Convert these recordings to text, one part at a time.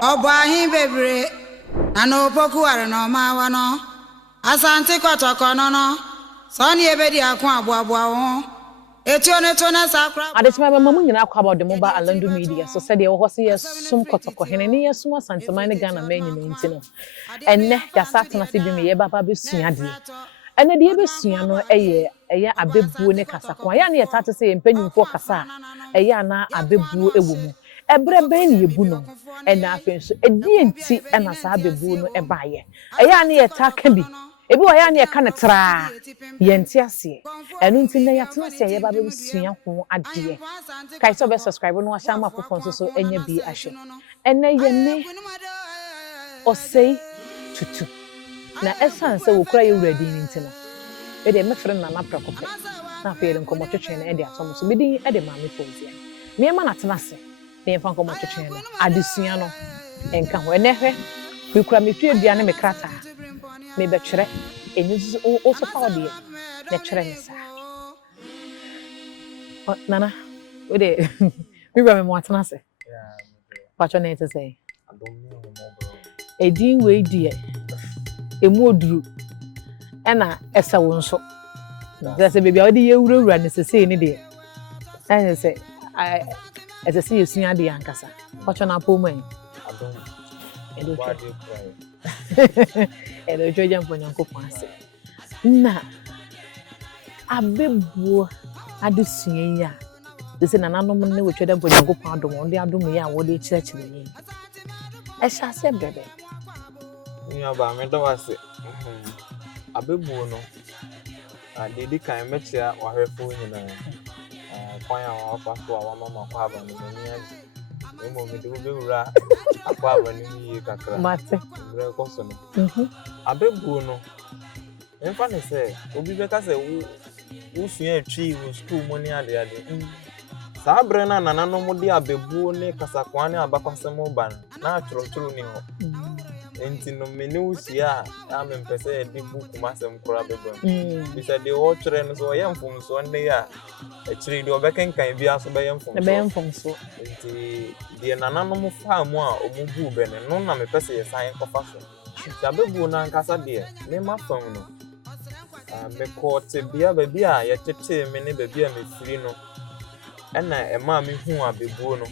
Obahi bebre ano poku are no ma wa no asante kotoko no no so ne ebedi akwa aboabo ho etio ne to na sakra adetuma ba mamu nyina akwa about the mobile Alandu Media so said ye wo se ye sum kotoko hene ne ye sum asante man Ghana man nyina ntino enne ya satana se bi me ye baba be sua de enne de ye be sua no eye abebuo ne kasakwa ya ne ye tate se ye mpanyimfo kasa eye ana abebuo ewo mu ebre ben ye bu no ena afen so edi enti ena sa abebu no ebaye eya na ye taka bi ebi wo ya na ye ka ne tra ye enti ase enu nti na ya tena ase ye ba be sua ho ade kai so be subscribe no ahya ma fofon so enya bi ahye ena ye ne Osei Tutu na essence wo kura ye wuradi ni nti no e de me fere na na prakope na fe de nkomo twetwe na e de atom so bedi e de maame fozia me ma na tena ase ne yɛmfa nkɔmɔ twetwe no adesua no enka ho enehwe kura me tue bia ne me krata me betwere enyi o so fa ode ne twere ne sa nana we de me ba me mo atena se pacho na ete sei edin we die emu oduru ena esa wo nso na se bebia ode ye wurawura ne sesei ne de na se as a see you the ankasa. Watch on our poor man. And the Georgian for Yanko Fancy. Na a bibbo at the senior. This is an anomaly which them for Yanko Pound on the Adumia, what they church me. I shall say, baby. Yeah, but I don't say a bibbo no. And they can't match ya or her phone in kwanya wa pasto wa mama kwa ba ni ni emo me do be wura akwa ba ni yi kakra mate mbre ko so no abebu no enfa ne se obi be ka se wo sua atwi wo school mo ni ade sa bre na nana no mo de abebu ne kasakwa ne abakwasem ba na atoro ni ho enti no me ne usia a me mpese di book masem kura bebe bi se de o twere no so yem fom so ne ya akiri de obekenkan bia so be yem fom so enti de nana no mo fa mu a omubu be ne no na me pese ye san kofa so ya bebu na nkasa de me ma fam no me ko te bia ba bia ye tete me ne ba bia me firi no ena e ma me hu abebu no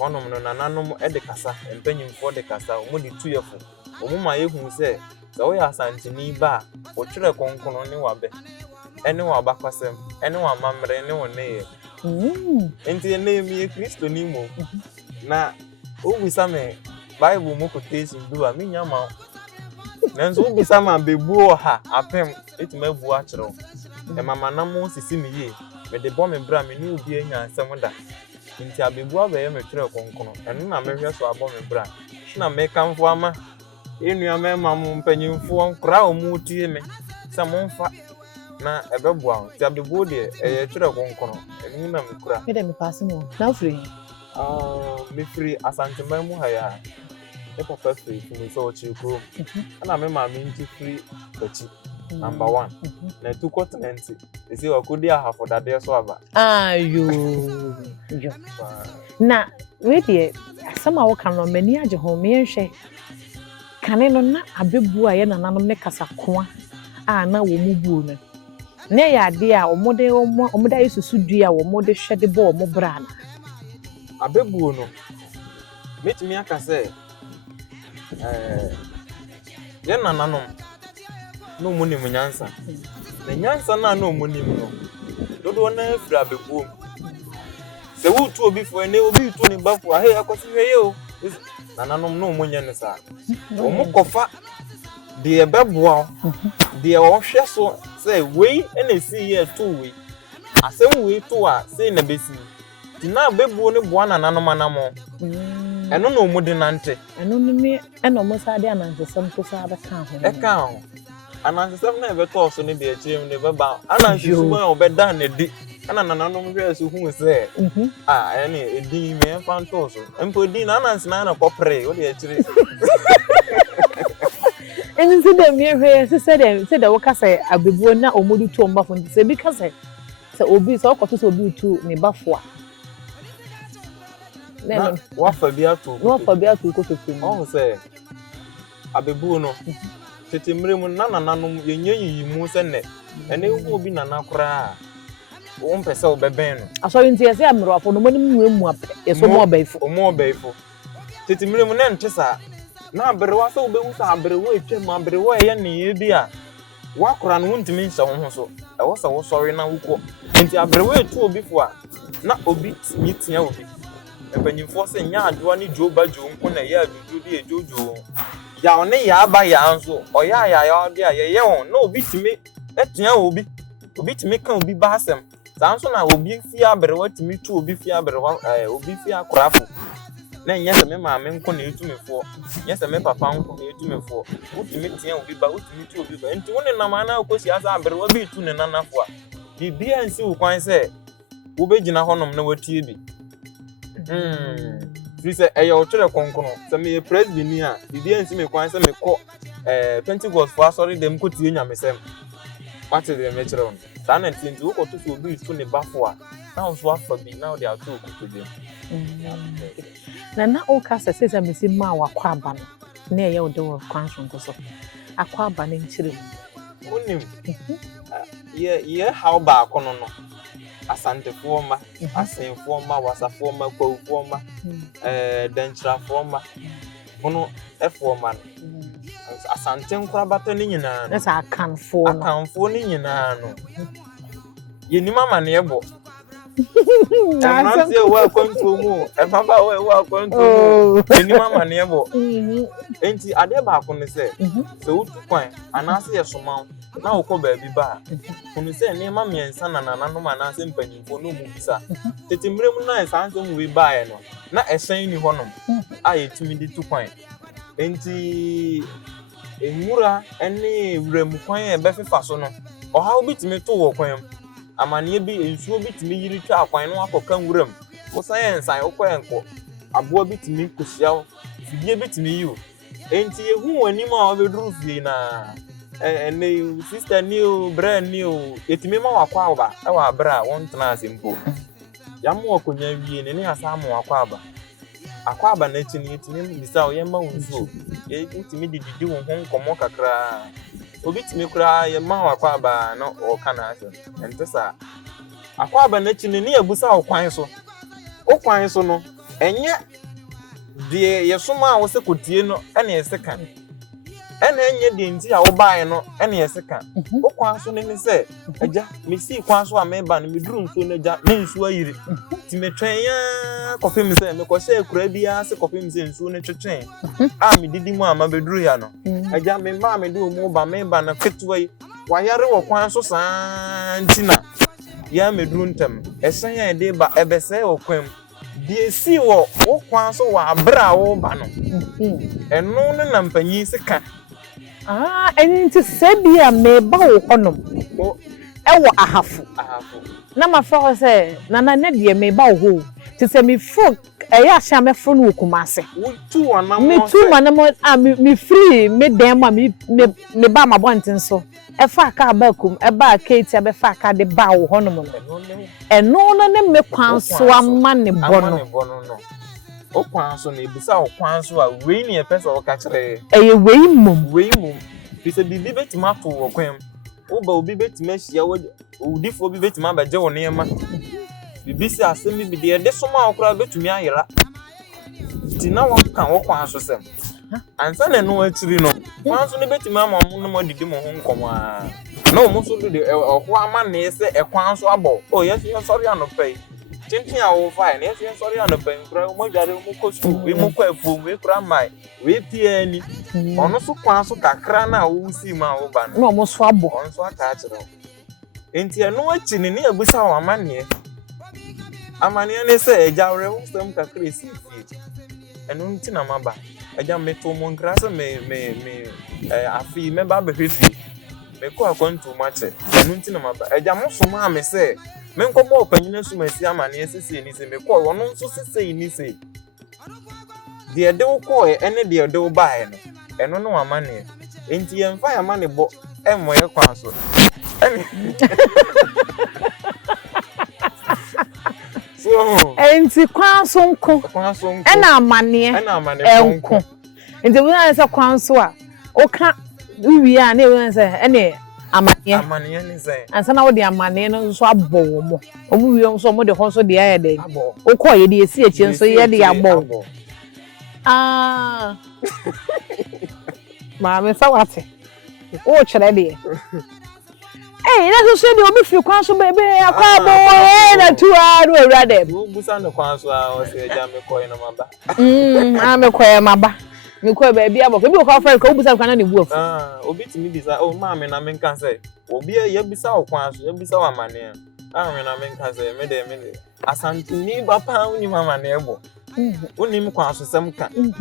honom no nananom e de kasa empanyimfo de kasa omo de tuyefo omo ma yehu se wo ya asantini ba o twere konkono ne wabe ene wa bakwasem ene wa mamre ne wone enti ene mi Kristo ni mo na o bisa me Bible mo quotation do a minya ma nanzo o bisa ma bebu ha apem etimavu a kire e mama na mo sisi mi ye me de bo me bra me ni obi anya asem da nti abebu abaye metwere konkono eno na mehwe so abo me bra na me kamfo ama enua me mam mpanyimfo nkra omutie me se monfa na ebeboa nti abebu de eye twere konkono enu na mekura me de me pass mo na free me free asanteman mu haya e papa free fu so chikro na me ma me nti free bachi number 1 na two continent isi okudi aha for that there so aba ayo na we dey sama wo kan no mani age ho me nhwe kane no na abebu a ye nananom ne kasakoa a na wo mu buo no ne ya de a omode ayesusu dua wo mode hwede bo mo bra na abebu no metimi aka se ye nananom no muni munyansa na nyansa na no muni no dodo na afiri abebu se wutu obi fo ene obi tu ni bafo ahe akosi hweye o nananom no munya ne sa omo kofa de ebeboa de o hwe so se wei ene si ye tu wei asem wei tu a se na besi na abebu ne boa nananom anamo eno no mu de nante eno ni me eno mo sa de anansesem to sa ba kan ho e kan ho anansesem na ebe to so ne de achiem ne beba anansesem a obeda na di ana nananom hwe so hu se ene edin me fan to so empo din na anansena na kopre o de achire eni se de me hwe se de wo ka se abebuo na omodu to mbafo se bi ka se obi so okoto se obi tu ne bafo a Na wafa bi ato. No for be to ko fefem. Oh say abebu no. Tete mre mu nananum yenyenyi mu se ne. Ene hu obi nana kora. Wo mpese obeben no. Asori nti ese amro afo no manim mu ape. Eso mo obaifo. Omo obaifo. Tete mre mu na ntesa. Na aberewa se obewu sa aberewa etwem aberewa ye ne bi a. Wakora no ntimi nhyɛ ho so. Ɛwɔ sɛ wo sɔre na wukɔ. Nti aberewa etu obi fo a na obi tia obi. Empanyimfo se nya adoa ne dwoba dwo nko na ye adudu bi ejojo. Ya one ya aba ya nso. Oya ya obi a ye won na obi timi etua obi. Obi timi ka obi ba asem. Saa nso na obi fi aberewa timi tu obi fi aberewa obi fi akorafo. Na nyese me maame nko na etumefo. Nyese me papa nko na etumefo. Utimi tia obi ba utimi tu obi ba. Nti woni na mana akosi asa aberewa bi tu ne nanafo a. Bibia nsi wo kwan se wo begina honom na watie bi. Free say eyo twere konkono. Se me president ni a bibia nsi me kwan se me kɔ Pentecost for sorry dem ko tie nyamesem. Mate dem me kyerɛ won. Saa na nti wo kɔ to so obi tu ne bafo a. Na wo so afa bi na wo de ato okuto dem. Na o ka se me si ma wakɔ aba no. Na ye wo de wo kwan so nko so. Akɔ aba ne nkyere mu. Onim. Ye how ba kono no. Asantefo ma, asenfo ma, wasafo ma, kwawfo ma, dentrafo ma. Hono efo ma. Asante nkura bata ni nyina no. Esa akanfo no. Akanfo ni nyina no. Ye ni mama ne ebo. Emrantie wa kwantu mu, efaba wa kwantu mu. Ye ni mama ne ebo. Enti ade ba ko ne se utu kwan anase ye soma na wokɔ baabi ba kunu sɛ ne ma miensa na nananom anase mpanyimfo no mu bisa tete mrem na esanso mu bi bae no na ɛhyɛn ni hɔnom a yɛtumi di tu kwan enti enwura ɛne wurem kwan ɛbɛfefa so no ɔhaw bitimi to wɔ kwan amane bi ensuo bitimi yiri twa kwan no akɔka nwuram wo sɛ ensan wokɔ enko aboa bitimi kohyia fidie bitimi yiwo enti ehu anim a obeduru fie na ene sister new brand new etimi ma wakwa aba e wa bra won tena asempo yamu akonya wie ne asa ma wakwa aba na chi ne etimi bisa o yema wonso e etimi dididi won ho nkomo kakra obi timi kura yema wakwa aba na o kana ase entesa akwa aba na chi ne abusa o kwan so no enye de yesoma a wo se kotie no ene yeseka ene enye de nti a wo bae no ene yeseka wo kwan so ne se agya mesi kwan so a meba no meduru nso na agya ne nsu ayiri ti metwen ya kofem se me ko se kura bia se kofem se nsu ne twetwen a medidi mu a ma beduru ya no agya me ma me de mu ba meba na ketewa yi wa yare wo kwan so saa ntina ya meduru ntem esen ya de ba ebese wo kwam die si wo kwan so wa abra wo ba no eno ne na mpanyi sika eni nti se bia me ba wo honom e wo ahafu na ma fa se na ne de me ba wo ho ti se me fo ya hya me fo no kumase tu anam me tu manam me free me dem ma me ba ma bonten so e fa ka ba kum e ba kate e be fa ka de ba wo honom no eno no ne me kwan so ama ne bono o kwan so na ebisa o kwan so a wei ne pesa o ka kire eye wei mum fi se bibi betima to wo kwan o ba obi betima hia wo udifo obi betima ba je wo ne ma bibi se asemi bi de soma okura betumi ayira ti na wo kan wo kwan so sem ansa na no akiri no kwan so ne betima ma mo no mo didi mo ho nkomo a na o mo so de ho ama ne se e kwan so abo o yes sorry anopai tintin a wo fa ne yes sorry anopai kura mo jare mo kosu we mo kwa afu we kura mai we pia ni ono so kwan so kakra na wo si ma wo ba no mo so abo on so aka akiro enti eno achi ne ne abusa wo amane ne se ejawre wo sem kakra esi fie eno nti na maba eja meto mo nkrasa me afi me ba be hwefi me ko akwantu mache eno nti na maba eja mo so ma me se me nkomo opanyina su masi amane sese ni se me ko wono nso sese ni se de de wo ko ene de de wo bae no eno no amane enti yemfa amane bo emo ye kwan so so enti kwan so nko ena amane enko enti we na say kwan so a o ka wi a na we say ene amane ni say ansa na wo de amane no so abọ mo omu wi so mo de ho so de aye de o ko ye de esi echi so ye de abọ ma me sa wate o chere de na so de obi fi kwan so bebe akwa abo na tuwa do awura de busa no kwan so a o se ja me koy no maba me koy maba me koy ba bia bo ke bi o ka friend ko busa kwan na ne bu afu obi timi bisa o ma me na me nka say obi ye bisa o kwan so ye bisa wa mane me na me nka say me de asante ni ba pa uni mama na ebo unim kwan so sem ka no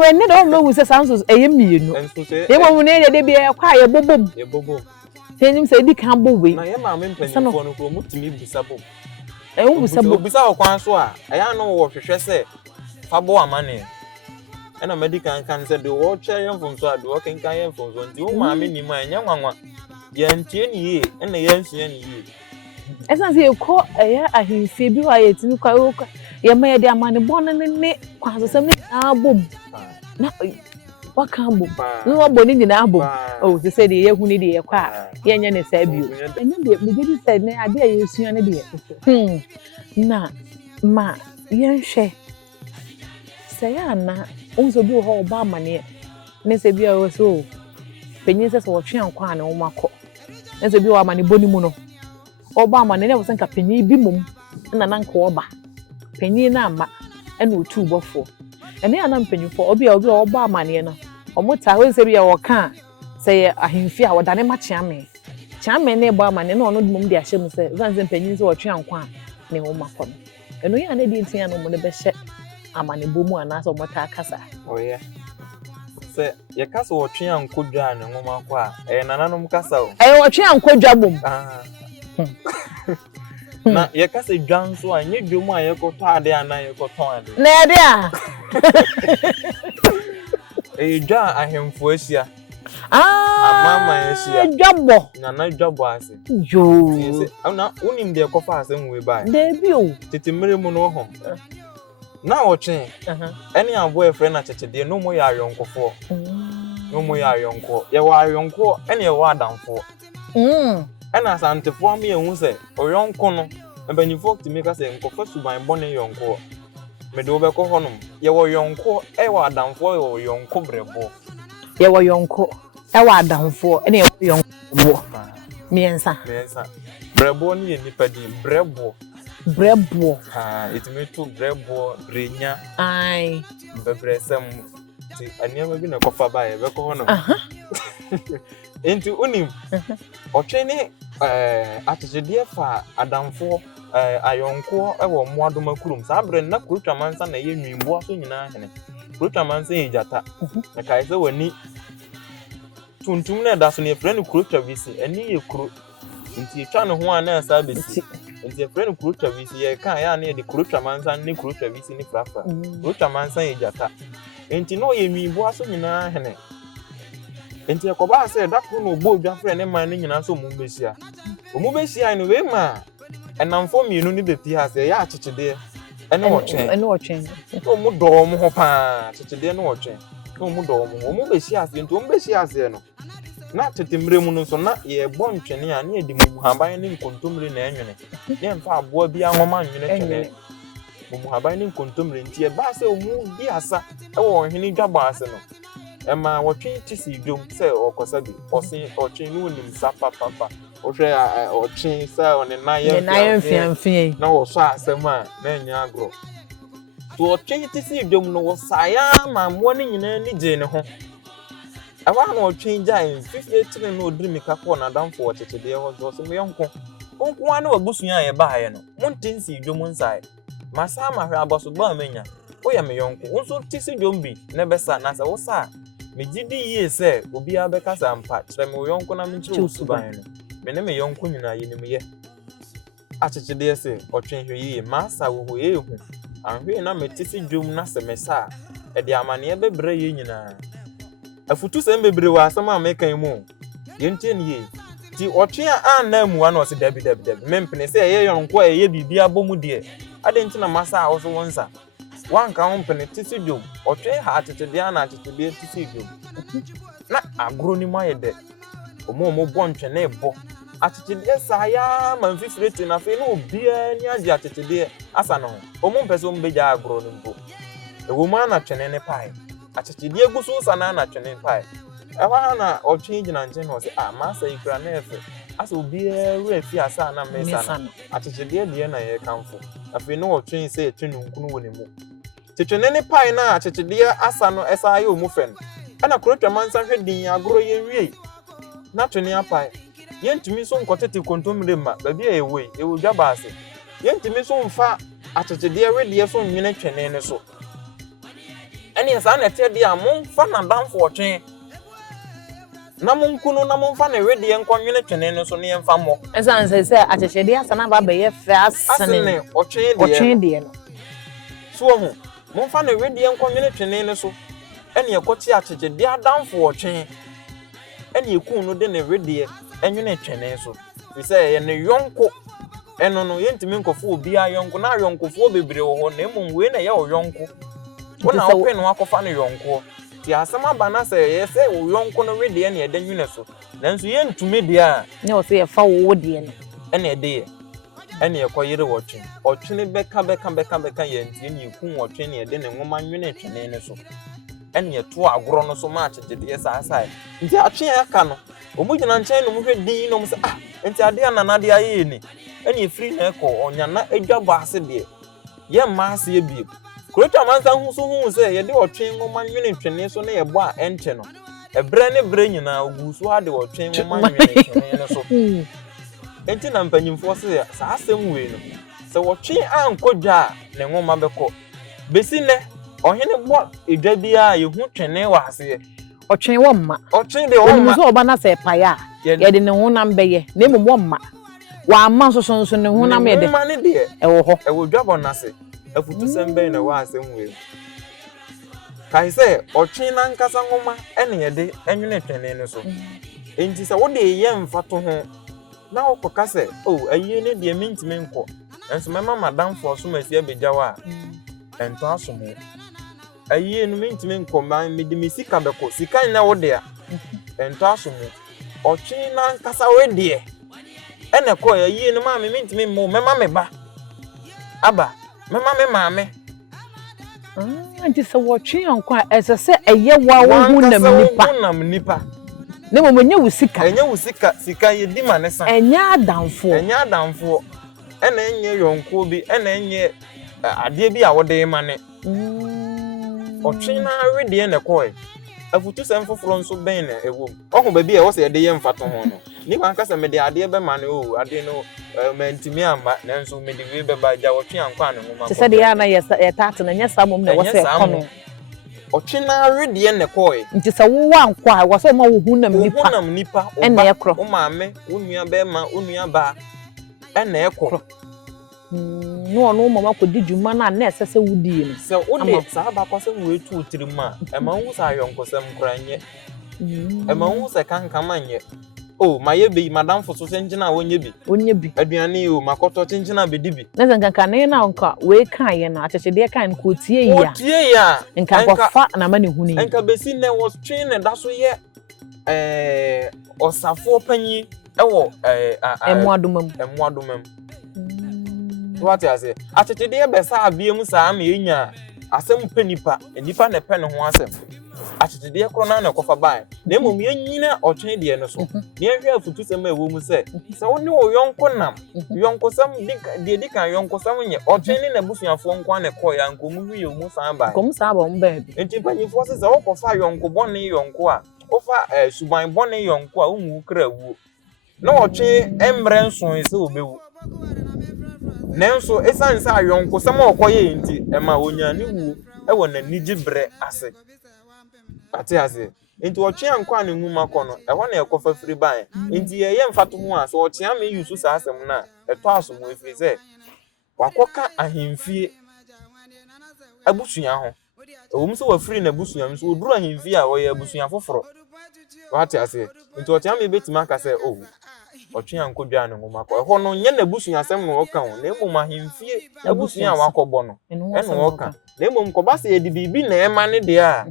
we need all know say sounds eyemienu e mo ne de bia kwa ye bobom tenim say di kan bo we na ye ma me mpanifo no ko mutimi bisa bom wo bisa bom bisa o kwan so a ya no wo hwehwe say fa bo amane ena medical kan say de wo che ye mfom so a de wo kan ye mfom so nti wo ma me ni ma enya nwanwa ye ntie ni ye ena ye nsue ni ye esa say ko eya ahimfie bi wa ye tini kwa ye ma ye de amane bon ne kwa so sem ni abom na waka bom no wo ni nyina abom oh se say de ye hu ni de ye kwa ye nya ne sa bio enya de me dey say ne ade a ye sua ne de na ma ye hwe say ana onzo bi ho oba amane ne se bia wo so penyin se wo twe ankwa na wo makọ ne se bi wo amane boni mu no oba amane ne wo senka penyin bi mum na nanka oba penyin na ama ena otu bofo ene ana mpenyufo obi oba amane no omota wo se bia wo ka se ahimfi a wodane ma chiame ne ba amane na ono mum de ahyem se zanze penyin se wo twe ankwa ne wo makọ no eno ya na di ntia no mo ne be hye amane bomu anasa omota akasa oye se ye kasa wo twe ankodwa ne ngoma kwa nananom kasa o wo twe ankodwa bom na ye kasa dwan so anye dwomu a ye koto ade ana ye koto ade na ade a dwa ahemfo asia amama asia dwabo na dwabo ase jo na unim de kofa ase nwe ba debi o tetemere mu no ho na ochen eni abo efre na chechede no mo ya ayonkofo no mo ya ayonko ye wa ayonko eni ye wa adamfo ena santefo am ye hu se oyonko no mbanyifo timi ka se nkofa suban bone yonko me de obekọ honum ye wo yonko e wa adamfo ye wo yonko brebo ye wo yonko e wa adamfo eni ye wo yonko miensa brebo ni ye nipa di brebo it me to brebo brenya ai bebresem ti aniama bi na kofa ba ye bekọ honum enti unim otwene atchede fa adamfo ayonko e wo moadoma kurum sa bre na kurutwa mansa na ye nwimbo aso nyina hene kurutwa mansa ye jata na kai se wani tuntum na da so ne frɛ kurutwa bisi ani ye kuru nti etwa ne ho ana sa besi nti frɛ kurutwa bisi ye kan ya na ye de kurutwa mansa ne kurutwa bisi ne frafra kurutwa mansa ye jata nti no ye nwimbo aso nyina hene enti ekoba se da kru no bo dwa frɛ ne man ne nyina so mu besia no we ma enamfo mienu ni bepi ha se ya achechede ene otwen o mu do mu ho pa achechede ne otwen o mu do mu mu besia se nto mu besia se no na tetemre mu no so na ye bo ntwene a ne edi mu haban ne nkontomre na enwene ne mfa aboa bi anwoma nwene twene mu haban ne nkontomre nti e ba se o mu bi asa e wo hene dwaba ase no ema wotwe tisi dwom se okosa bi osin otwe no nim sapa papa ohwe otwe se one na ye fiamfie na wo so asema na enya agro to otwe tisi dwom no wo saya ma mo ne nyina ni je ne ho aba na otwe gyan 58 no odiri mikako na damfo ochechede ho so me yonko onko ana wabusunya ye ba ye no montensi dwom nsai masa ma hwe aboso ba amenya oya me yonko unso tisi dwom bi ne besa na se wo sa me gidi ye se obi abeka sampa kire me yonko na menchi usuban no me ne me yonko nyina ye nim ye achechede se otwen hwe ye masa wo ho ye hu anhwe na metisi dwom na se mesa e de amane e bebre ye nyina afutu se mbebre wa asama mekan mu ye ntie ne ye ti ɔtwe a na mu ano ɔse dabi mempene sɛ ɛyɛ yɔnko a ɛyɛ bibi abɔ die ade nti na masa a ɔso wonsa wanka ho mpene tisi dwom ɔtwe ha atetede na atetede tisi dwom na agro ni ma yɛ de omo bɔ ntwene bɔ atetede sa ya man fifireti na fe na obia ni agye atetede asa no omo mpɛsɛ ombegya agro no mpo ewo ma na twene ne pae atetede eguso sa na twene pae ɛwa na ɔtwe gyina nkyɛn na ɔse masa ikura na efe asa obia ru afi asa na mesa na atetede de na yɛ kamfo afi no ɔtwe sɛ etwe nunkunu wɔ ne mu tetwene ne pae na atetede asa no ɛsa yɛ omu fɛn ɛna kurotwa mansa hwɛ din agro yɛ wie na twene apae yɛntumi so nkɔtete kontomre ma baabi a ɛwɔ dwaba ase yɛntumi so mfa atetede wedeɛ so nwene twene ne so ɛne saa na ɛte de a momfa na damfo ɔtwe na monkunu na momfa na wedeɛ nkɔnwene twene ne so ne yɛmfa mmɔ ɛsan sɛ atetede asa na ba bɛyɛ fɛ asene ɔtwe deɛ no so ho momfa na wedeɛ nkɔnwene twene ne so ɛne ɛkɔte atetede adamfo ɔtwe ɛne ɛku no de ne wedeɛ enwene twene so we say ye ne yonko eno no yentimi nkofo obi a yonko na yonkofo bebre wo ho na emum we na ye wo yonko wona wo pe no akofa ne yonko ti asema ba na say ye say wo yonko no we de na ye da nwene so nanso ye ntumi de a ne wo say ye fa wo de no ene ye de ye ene ye koyere wo twen otwene beka ye ntie ne ku wo twen ne ye de ne ngoma nwene twene ne so ene ye to agoro no so ma akyede ye sa asai nti atwe aka no omu gina nkyɛn no mu hwɛ din no mu sɛ enti ade anana de ayɛ ni ɛne efiri na ɛkɔ ɔnya na adwa bɔ ase deɛ yɛ mma ase ebie kurotwa mansa hu so hu sɛ yɛde ɔtwe ngoma nwene twene so na yɛbɔ a ɛnkyɛ no ɛbrɛ ne brɛ nyinaa ogu so ade ɔtwe ngoma nwene twene ne so enti na mpanyimfoɔ sɛ saa asɛm wei no sɛ wɔtwe ankɔ dwa a ne ngoma bɛkɔ besi nɛ ɔhene bɔ edwa bi a yɛhu twene wɔ ase ɔtwe wɔ mma ɔtwe de wɔ mma so ɔba na sɛ pae a yɛde ne honam bɛyɛ na mmom wɔ mma wɔama nso ne honam yɛde mma ne deɛ ɛwɔ hɔ ɛwɔ dwabɔ nase afutu sɛm bɛn na wɔ asɛm wei kai sɛ ɔtwe na nkasa ngoma ɛne yɛde ɛnwene twene ne so enti sɛ wode yɛ mfa to ho na wokɔka sɛ ayie ne deɛ mentimi nkɔ nso mɛma madamfo so masi abegyawa a ɛntɔ asom ho ayie no mentimi nkɔ ma mede me sika bɛkɔ sika na wode a ɛntɔ asom ho ɔtwe na nkasa wedeɛ ɛne kɔ ayie no ma me mentimi mmɔ mɛma me ba aba mɛma me maame nti sɛ wɔtwe anko a ɛsɛ sɛ ɛyɛ wa wo nam nipa ne mo nyɛ wo sika sika yɛ di ma ne sa ɛnyɛ adamfo ɛna ɛnyɛ yɔnko bi ɛna ɛnyɛ adeɛ bi a wɔde ma ne ɔtwe na wedeɛ ne kɔɛ afutu sɛm foforo nso bɛn na ɛwɔ ɔho ba bi a ɛwɔ sɛ yɛde yɛ mfa to ho no nipa nkasa mede adeɛ bɛma ne ade no mantimi amba nanso mede we bɛba gya wɔtwe anko ane ngoma sɛ de ya na yɛtate na nyɛ saa mom na ɛwɔ sɛ ɛkɔ no ɔtwe na wedeɛ ne kɔɛ nti sɛ wo ankɔ a ɛwɔ sɛ ma wo hu nam nipa ɛna ɛkorɔ wo maame wo nua bɛma wo nua ba ɛna ɛkorɔ no ɔno mama kɔdi dwuma na na ɛsɛ sɛ wodie no sɛ wode saa bakɔsɛm wetu tirim a ɛma wo sɛ ayɔnkɔsɛm kora nyɛ ɛma wo sɛ kankama nyɛ ma yɛ bi madamfo so kyinkyina a wonyɛ bi aduane makɔtɔ kyinkyina bedi bi na sɛ nkanka ne na nka we kan yɛ na akyekyedeɛ kan ko tie ya nka kɔfa na ma ne hu ne nka besi ne was train ne da so yɛ ɔsafo panyi ɛwɔ ɛmoadomam what you say akyekyedeɛ bɛsa abiem saa ma yɛnya asɛm pɛ nipa ne pɛ ne ho asɛm akyekyedeɛ koro na kɔfa bae na mmom yɛnyina ɔtwe deɛ no so na yɛhwɛ afutu sɛm a ɛwɔ mu sɛ wo ne wo yɔnko nam yɔnkosɛm deɛ di kan yɔnkosɛm nyɛ ɔtwe ne n'abusuafoɔ nko ana kɔɔ ya nkɔmu hwie mu saa bae mu baabi nti mpanyinfoɔ sɛ wokɔfa yɔnko bɔne yɔnko a wofa suban bɔne yɔnko a womu kra wuo na ɔtwe mmerɛ nson sɛ obɛwu nanso esan sɛ ayɔnkosɛm a ɔkɔyɛ nti ɛma onyane wuo ɛwɔ n'anigye brɛ ase ate ase nti ɔtwe anko ane nwuma kɔ no ɛhɔ na ɛkɔfa firi ban nti yɛyɛ mfato ho a sɛ ɔkyea me yusu saa asɛm no a ɛtɔ aso mu efiri sɛ wakɔka ahemfie abusua ho ɛwɔ mu sɛ wafiri na abusua nso oduru ahemfie a wɔyɛ abusua foforɔ wate ase nti ɔkyea me betumi aka sɛ otwe ankodwa ne ngoma ko ho no nye na busu asem no oka ho na emom ahemfie abusu a wakobọ no ene oka na emom ko ba se ye di bibi na ema ne de a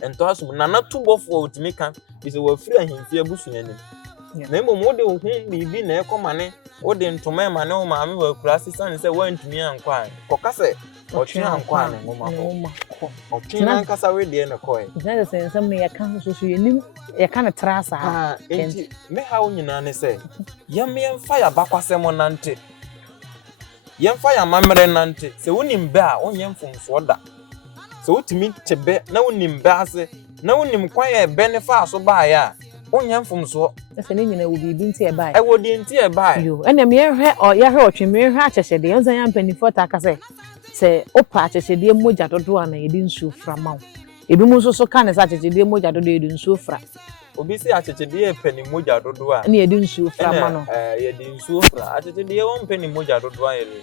ento asum na na tubofo otimi kan bi se wafiri ahemfie abusu ne na emom wo de ho bibi na ekoma ne wo de ntoma ema ne wo maame wa kura sisan se wantumi ankwa ko kase otwe ankwa ne ngoma ko otwe na kasa we de na ko na se nsem ne yakan so yenim yakan na trasa enti me ha wo nyina ne se yem fire bakwasem nante yem fire mamre nante se wonim be a wonyem fomso da se wotimi tebe na wonim be ase na wonim kwan e be ne fa so ba ya wonyem fomso se ne nyina wo bibi nti e ba e wo di nti e ba yo ene me hwe o ye hwe otwe me hwe achechede yanzan ya mpanifo ta ka se opa achechede moja dodo ana yedi nsu frama wo ebi mu so ka ne sa achechede moja dodo yedi nsu fra obi si achechede pani moja dodo a na yedi nsu frama no yedi nsu fra achechede won pani moja dodo a yedi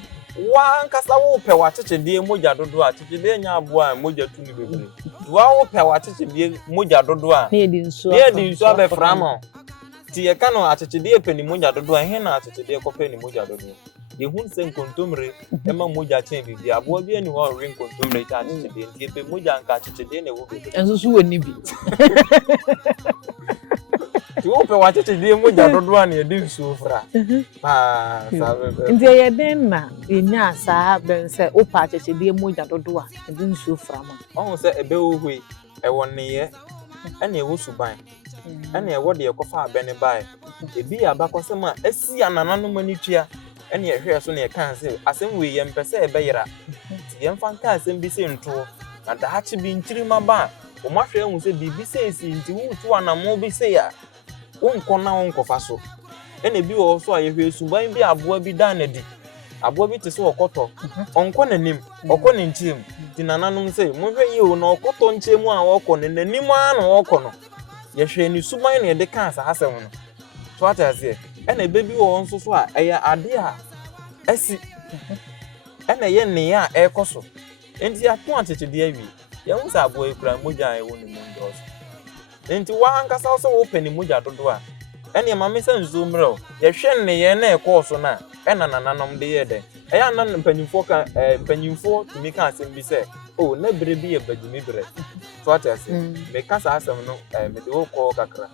wa nkasa wo pe wa achechede moja dodo a achechede nya abo a moja tu ni bebre wa wo pe wa achechede moja dodo a na yedi nsu abe frama ti ye kanu achechede pani moja dodo a he na achechede ko pani moja dodo ye hun sen kontomre ema moja chen bibi abo bi ani wa rin kontomre ta achechede nti pe moja nka achechede ne wo bebre enso so woni bi ti wo pe wa achechede moja dodo a ne yedi nsu fra sabe nti ye den na enya asa ben se opa achechede moja dodo a yedi nsu fra ma on se ebe ohwe e wonne ye ene ewo suban ene ewo de ekofa abene bai ebi abakosem a asi ananano mani tua ene ehwe so ne kan se asem we ye mpese ebe yira ti ye mfa nka asem bi se nto na da hachi bi ntiri maba o mahwe hu se bibi se esi nti wutu anamo bi se ya wonko na wonkofa so ene bi wo so ayehwe suban bi aboa bi dan na di aboa bi te so okoto onko nanim okọ ne nchim ti nananum se mohwe yi o na okoto nchemu a okọ ne nanim a na okọ no yehwe ni suban na de kan sa asem no so atase ene bebi wo nso so a eya ade a asi ene ye ne ya ekoso enti ato achechede awi ye hu sa aboa ekura moja e wo ne mundos enti wa ankasa so wo pani moja dodo a ene ma me senzo mro yehwe ne ye na ekoso na ena nananom de ye de eya nan mpanyimfo ka mpanyimfo tumi ka asem bi se o na bere bi ye bagimi bere so atase me kasa asem no me de wo ko kakra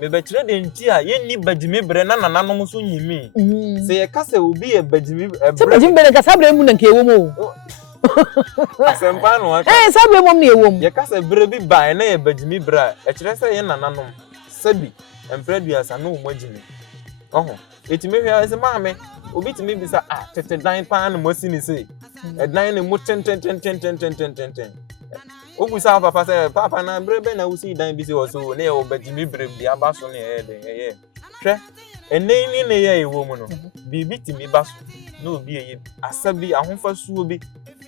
me be kire de nti a ye ni bagimi bere na nananom so nyimi se ye kasa obi ye bagimi bere se bagimi bere kasa bere mu na nke ewo mu asempa no aka sabe mom na ewo mu ye kasa bere bi ba na ye bagimi bere e kire se ye nananom sabi empreduasa no mo agimi oho etime hwe ase maame obi timi bisa tete dan pan mo si ni se dan ne mo ten obusa papa se papa na brebe na usi dan bi se wo so ne o bagimi brebe bi abaso ne ye hwe enen ne ye ewo mu no bibi timi baso na obi eye asabi ahonfa suo bi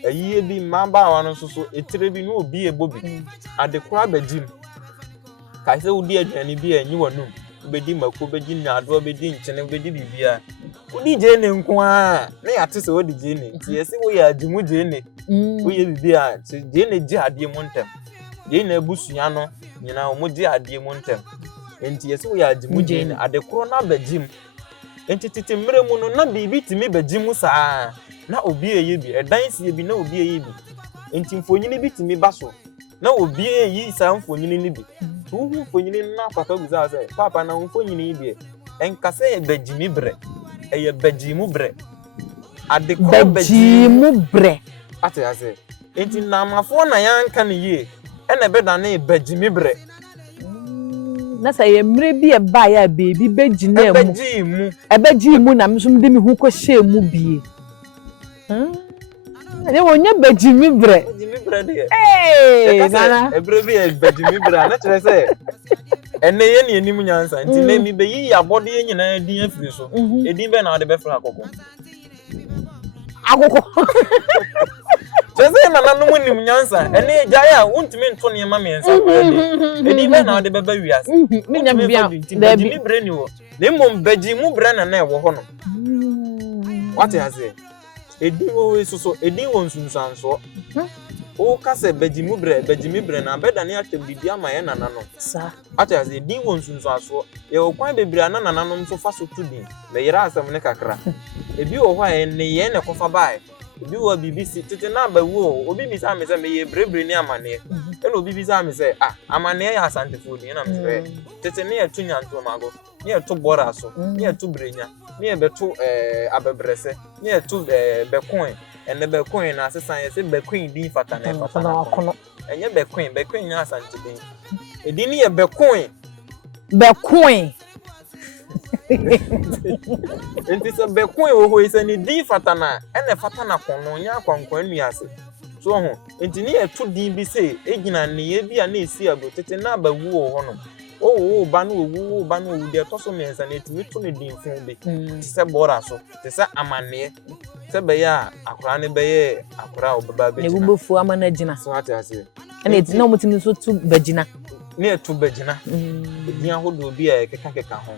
ayiye bi mamba wa no so etire bi no obi ebobi adekora bagim kai se udi aduane bi anyi wonum bedi mako bedi nyado bedi nchene bedi bibia odi je ne nko a na ya te se odi je ne ti ese wo ya ajimu je ne wo ye bibia ti je ne je ade mu ntem je na abusua no nyina wo je ade mu ntem enti ese wo ya ajimu je ne ade kro na bagim enti titi mre mu no na bibi timi bagim saa na obi eye bi edan sie bi na obi eye bi enti mfonyini bi timi baso na obi eyi saa mfonyini ni bi uhu mfonyini na papa guza say papa na mfonyini bi enkase ye bagimi bre eye bagimu bre ade ko bagimu bre ate ase enti na mafo na yanka ne ye ene beda na bagimi bre na say emre bi e ba ya baby bagina mu bagimu na msum de mi hu ko hye mu bie ne wonya bagimi bre de nana ebre bi bagimi bre na kire say ene ye ne enim nyansa nti na mi be yi abode ye nyina din afiri so edin be na ade be fra akoko Jose na nanu nim nyansa ene jaya untimi nto ne ma mensa kwa de edin be na ade be ba wiase menya bia bagimi bre ni wo ne mom bagimu bre na e wo ho no what has it edin wo so edin won sunsanso o ka se bejimubre na beda ne atem bibi ama ye nananom sa ata as din wonsunso aso ye okwan bebre na nananom so fa so tudin me yera asem ne kakra ebi wo hwa ne ye ne kofa bae ebi wo BBC tete na ba wo obi bi sa me se me ye brebre ni amane eno obi bi sa me se amane ya asantefo ni na me se tete ne ye tunya nto mago ne ye to bora so ne ye to brenya ne ye beto abebrese ne ye to bekon ene bekon na asesan ye se bekon din fata na fata na kono enye bekon nya asante din edi ni ye bekon enti se bekon wo ho ise ni din fata na ene fata na kono nya kwankwan nu ase so ho enti ni ye to din bi se egina ne ye bi a na esi agotete na bawu ho no o ba no wu ba no wu de to so mensa na etimi to ne din fun bi se bora so te se amane se be ya akura ne be ye akura obaba be ne wubofu amana gina so ate ase ene eti na omutimi so tu bagina ne tu bagina din ahodo bi a keka ho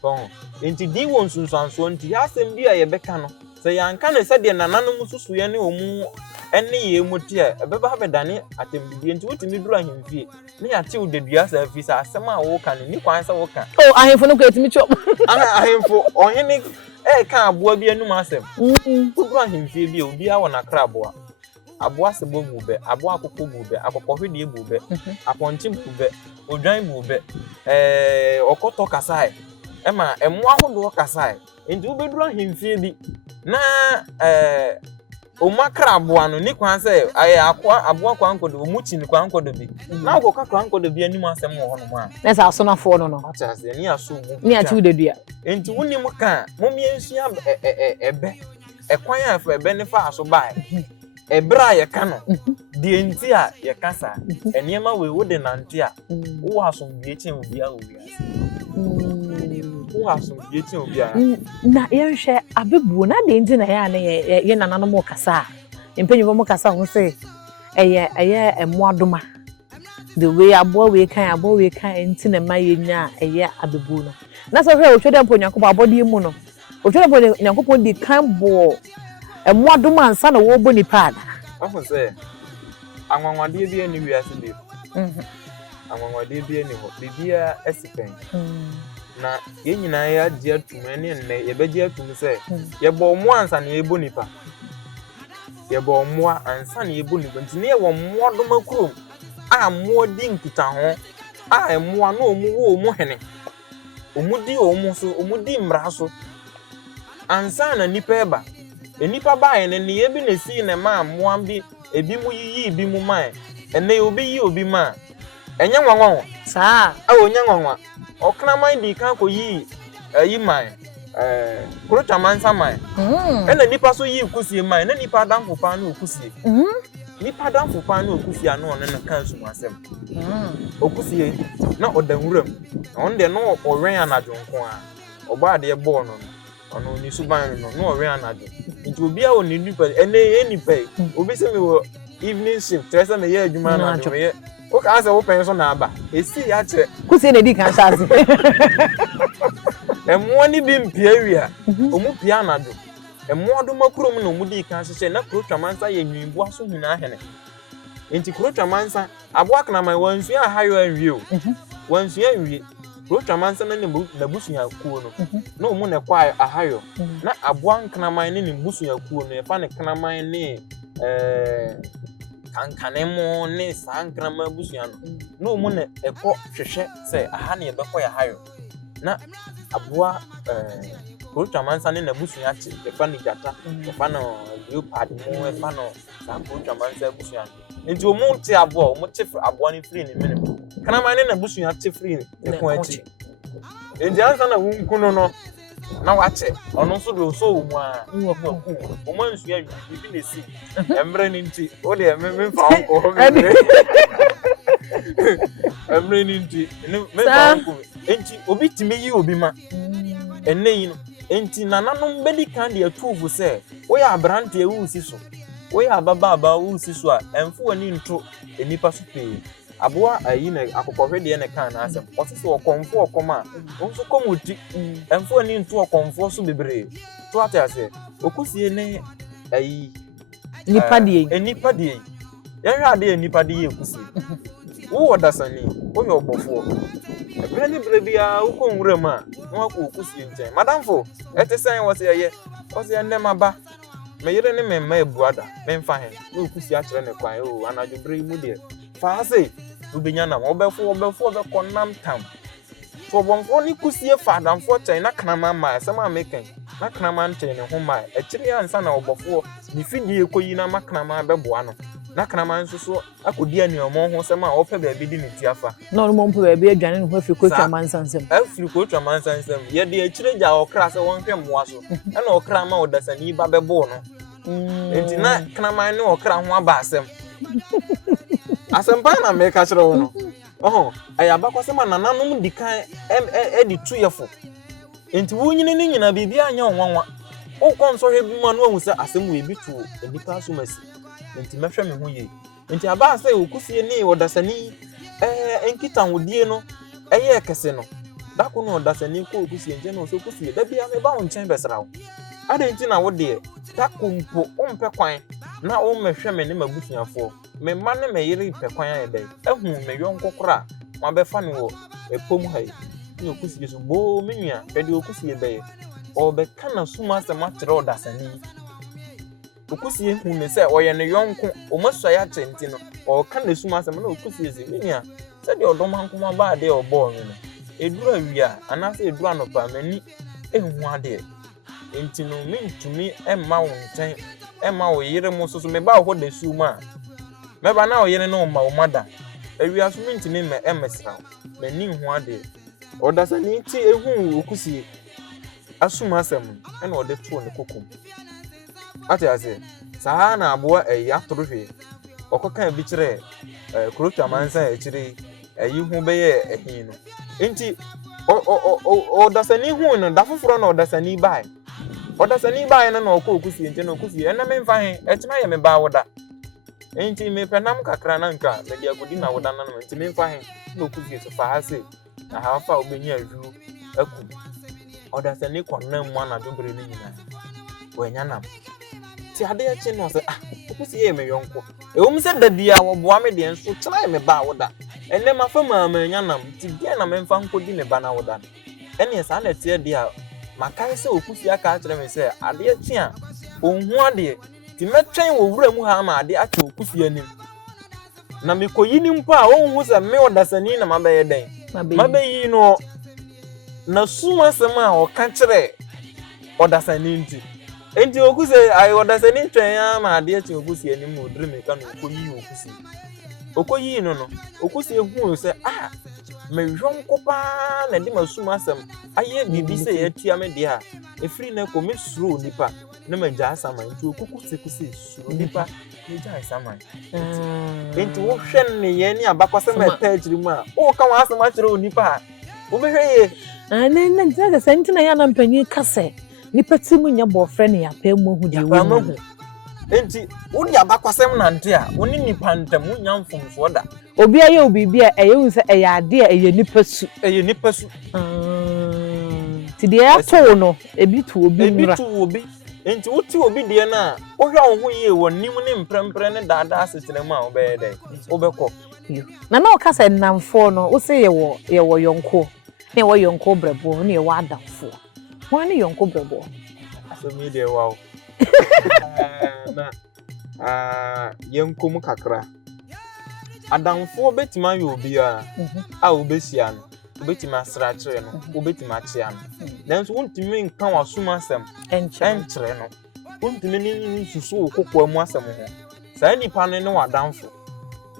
so enti din won sunsanso enti ya asem bi a ye beka no se ya nka ne se de nananom susu ye ne omu ene ye muti a ebeba ha bedane atembi enti wotimi duru ahemfie ne ya te udedua sa afi sa asem a wo ka ne ni kwan sa wo ka ahemfo no ko etimi chop ahemfo ohene ka aboa bi anum asem duru ahemfie bi obi a wona kra aboa se bogu be aboa akoko bu be akoko hwede bu be aponti bu be odwan bu be okoto kasai ema emu ahodo kasai enti ubeduru ahemfie bi na omakra aboa no ni kwan se aboa kwa nkodo omuchi ni kwa nkodo bi na okoka kwa nkodo bi anim asem wo hono ma na sa asonafo no acha se ni aso mu ni achi udedua enti woni mu ka momiensia ebe ekwan afa ebe ne fa aso bai ebra ye ka no de enti a ye kasa eniema we wo de nante a wo aso bi chen obi a obi ase wo aso bi chen obi a na ye hwe abebuo na de enti na ya na ye nananom mo kasa empanyibo mo kasa ho se eye emoadoma the way abo we kan enti na ma ye nya eye abebuo no na so hwe otwede mpo nyankopɔ abode mu no otwede mpo nyankopɔ di kan bo emoadoma ansa na wo bo nipa ada aho se anwanwade bi ani wiase bi anwanwade bi ani ho bibia asipen na ye nyina ya di atuma ne nne ye beji atum se ye bo mo ansa na ye bo nipa ye bo mo ansa na ye bo nipa ntine ye wo moadoma kurom a mo di nkuta ho a mo na omu hene omudi omu so omudi mra so ansa na nipa eba enipa bae ne ye bi na si ne ma mo ambi ebi mu yiyi bi mu man ene obi yi obi ma enye nwanwa saa onya nwanwa okna man di kan ko yi yi man krocha mansa man ene nipa so yi kusie man na nipa danfo pa na okusie nipa danfo pa na okusie ano ne kan su masem okusie na odanwuram on de no owen anadwonko a obaade e ball no ono ni suban no owen anadwo nti obi a oni nipa ene nipa obi se me wo evening shift tresa me ye adwuma na adwo ye o ka ase wo pen so na aba esi ya che kusie na di kan chance emo ni bi mpia wia omu pia anadwo emo do makrom na omu di kan hye na krotwa mansa ye nwimbu aso hina hene nti krotwa mansa aboa kana man wansu ya hayo anwie wansu ya anwie krotwa mansa na ne busu ya kuo no na omu ne kwa ahayo na aboa kana man ne busu ya kuo no ye fa ne kana man ne kankanemo ne sankrama busu ya no na omu ne ekọ hwehwe se aha ne ye bekọ ya hayo na aboa krotwa mansa ne busu ya chi ye fa ne gata ye fa no leopard mo ye fa no krotwa mansa busu ya nti omu ti aboa omu ti aboa ni free ni mene kana man ne busu ya ti free ni ko achi nti ansa na wunkuno no na wache ono so do so omu a omu ansu ya bibi na si emre ni nti o de me fa onko emre ni nti me fa onko nti obi timi yi obi ma enne yi no nti nananom bedi kan de atuvu se wo ya abrante ewu si so wo ya ababa wu si so a emfo ani nto enipa so pe aboa ayi na akokɔhwede ne kan na asem ɔsese ɔkɔmfo ɔkɔma nso kɔmuti emfo ani nto ɔkɔmfo so bebre to ate ase okusie ne ayi nipa die enipa die yɛhwɛ ade nipa de yɛ kusi wo ɔdasani wo yɛ ɔbɔfoɔ ɛbrɛ ne brɛ bia wo kɔ nwura mu a na wakɔ kusi nkyɛn madamfo ɛte sɛn wɔ sɛ yɛyɛ wɔ sɛ ɛnɛ maba me yere ne me mma ebuada me mfa he wo kusi akyerɛ ne kwan o anadwo brɛ mu deɛ fa ase wo benya nam ɔbɛfo ɔbɛkɔ nam tam so bonfo ni kusie fa adamfo kyɛn na kanama ma asɛm a meken na kanama nkyɛn ne ho ma akyiri ansa na ɔbɔfo ni fidie koyi na makanama bɛboa no na kanama nso so akodi anuamɔ ho sɛm a ɔpɛ baabi di ne tiafa na ɔno mpo baabi adwane ne ho afiri kotwa mansansɛm afiri kotwa mansansɛm yɛde akyire gya ɔkra sɛ wɔnhwɛ mmoa so ɛna ɔkra ma ɔdasani ba bɛbɔ no enti na kanama ne ɔkra ho aba asɛm pa na meka kyerɛ wo no ayabakɔsɛm nananom di kan edi tuyefo enti wonyine ne nyina bibia anya onwanwa wokɔ nsɔhwɛ bi mu no ahu sɛ asɛm we bi to enipa so masi enti mɛhwɛ me ho ye enti aba sɛ okusie ne odasani enkita hodie no ɛyɛ kɛse no dako no odasani kɔ okusie nkyɛn no so okusie da bia me ba wo nkyɛn bɛsra wo ade enti na wo de dako mpo ompɛ kwan na wo mɛhwɛ me ne mabusuafo me ma ne me yere pɛ kwan ayɛ dɛ ehu me yɔnko kora ma bɛfa ne wɔ epom ha yi ne okusie so bo me nua pɛde okusie bɛyɛ ɔbɛka na suma asɛm akyerɛ ɔdasani okusie hu ne sɛ ɔyɛ ne yɔnko ɔmasua ya kyɛnti no ɔka na suma asɛm na okusie sɛ me nua sɛ de ɔdɔm ankoma ba de ɔbɔɔ no eduru awia anase eduru anopa mani ehu ade enti no mentumi emma wo nkyɛn emma wo yere mo so me ba wo da suma meba na wo yere no ma wo mada awia so mentumi me emesra mani hu ade ɔdasani ti ehu okusie asuma asɛm ɛna ɔde to ne kokom ate ase saa na aboa atorohwe ɔkɔka bi kyerɛ kurotwa mansa akyire ayi hu bɛyɛ ehin no enti ɔdasani hu no da foforo na ɔdasani bae no na ɔkɔ okusie enti na okusie ɛna me mfa he ɛkyena yɛ me ba woda enti me penam kakra na nka me de agodi na woda na no enti me mfa he na okusie so fa ha se na ha fa obenya adwuru aku ɔdasani kɔnam mu na dobre ne nyina wanya nam ti ade akyi no sɛ okusie yɛ me yɔnko ewom sɛ da bia wo boa me de nso kyerɛ me ba woda ɛnɛ ma fa ma nya nam ti bia na me mfa nkodi me ba na woda ɛne saa na tie de a makai sɛ okusie aka kyerɛ me sɛ ade akyi a onhu ade ti metwɛn wo wura mu ha ma ade akyi okusie anim na me koyi ni mpo a onhu sɛ me ɔdasani na mabɛyɛ den mabɛyi no na suma sɛm a ɔka kyerɛ ɔdasani nti enti okusie ai ɔdasani twɛn a ma ade akyi okusie anim no odure me ka no okoyi no okusie hu sɛ me yɔnko pa na de masuma asɛm ayɛ bibi sɛ yɛatua me de a efiri na ko me suro nipa na ma gya asama nti okukusi suro nipa me gya asama enti wo hwɛ ne yɛ ni abakwasɛm ɛta akyiri mu a wo ka wa asama kyerɛ nipa a wo behwɛ ye na ntia sɛ ntina ya na mpanyin ka sɛ nipa ti mu nya bɔfrɛ ne yapɛ mu hu de wo enti wo de abakwasɛm nante a wo ne nipa ntam wo nya mfomso da obi aye obi bia ɛyɛ sɛ ɛyɛ ade a ɛyɛ nipa su ti de ato no ebi tu obi enti wo ti obi de na wo hwɛ wo ho yie wɔ nim ne mprɛmprɛ ne daada asetena mu a wo bɛyɛ dɛ wo bɛkɔ na o ka sɛ namfo no wo sɛ yɛ wɔ yɔnko ne wɔ yɔnko brɛbo ne wɔ adamfo ho ne yɔnko brɛbo asɛm de wa wo na yɛnkom kakra adamfo betima yɛ obi a obesia no obetima asra kyerɛ no obetima kyea no nanso wontumi nka wasoma asɛm ɛnkyerɛ no wontumi ne nsusu kokɔ mu asɛm ho saa nipa no ne wadamfo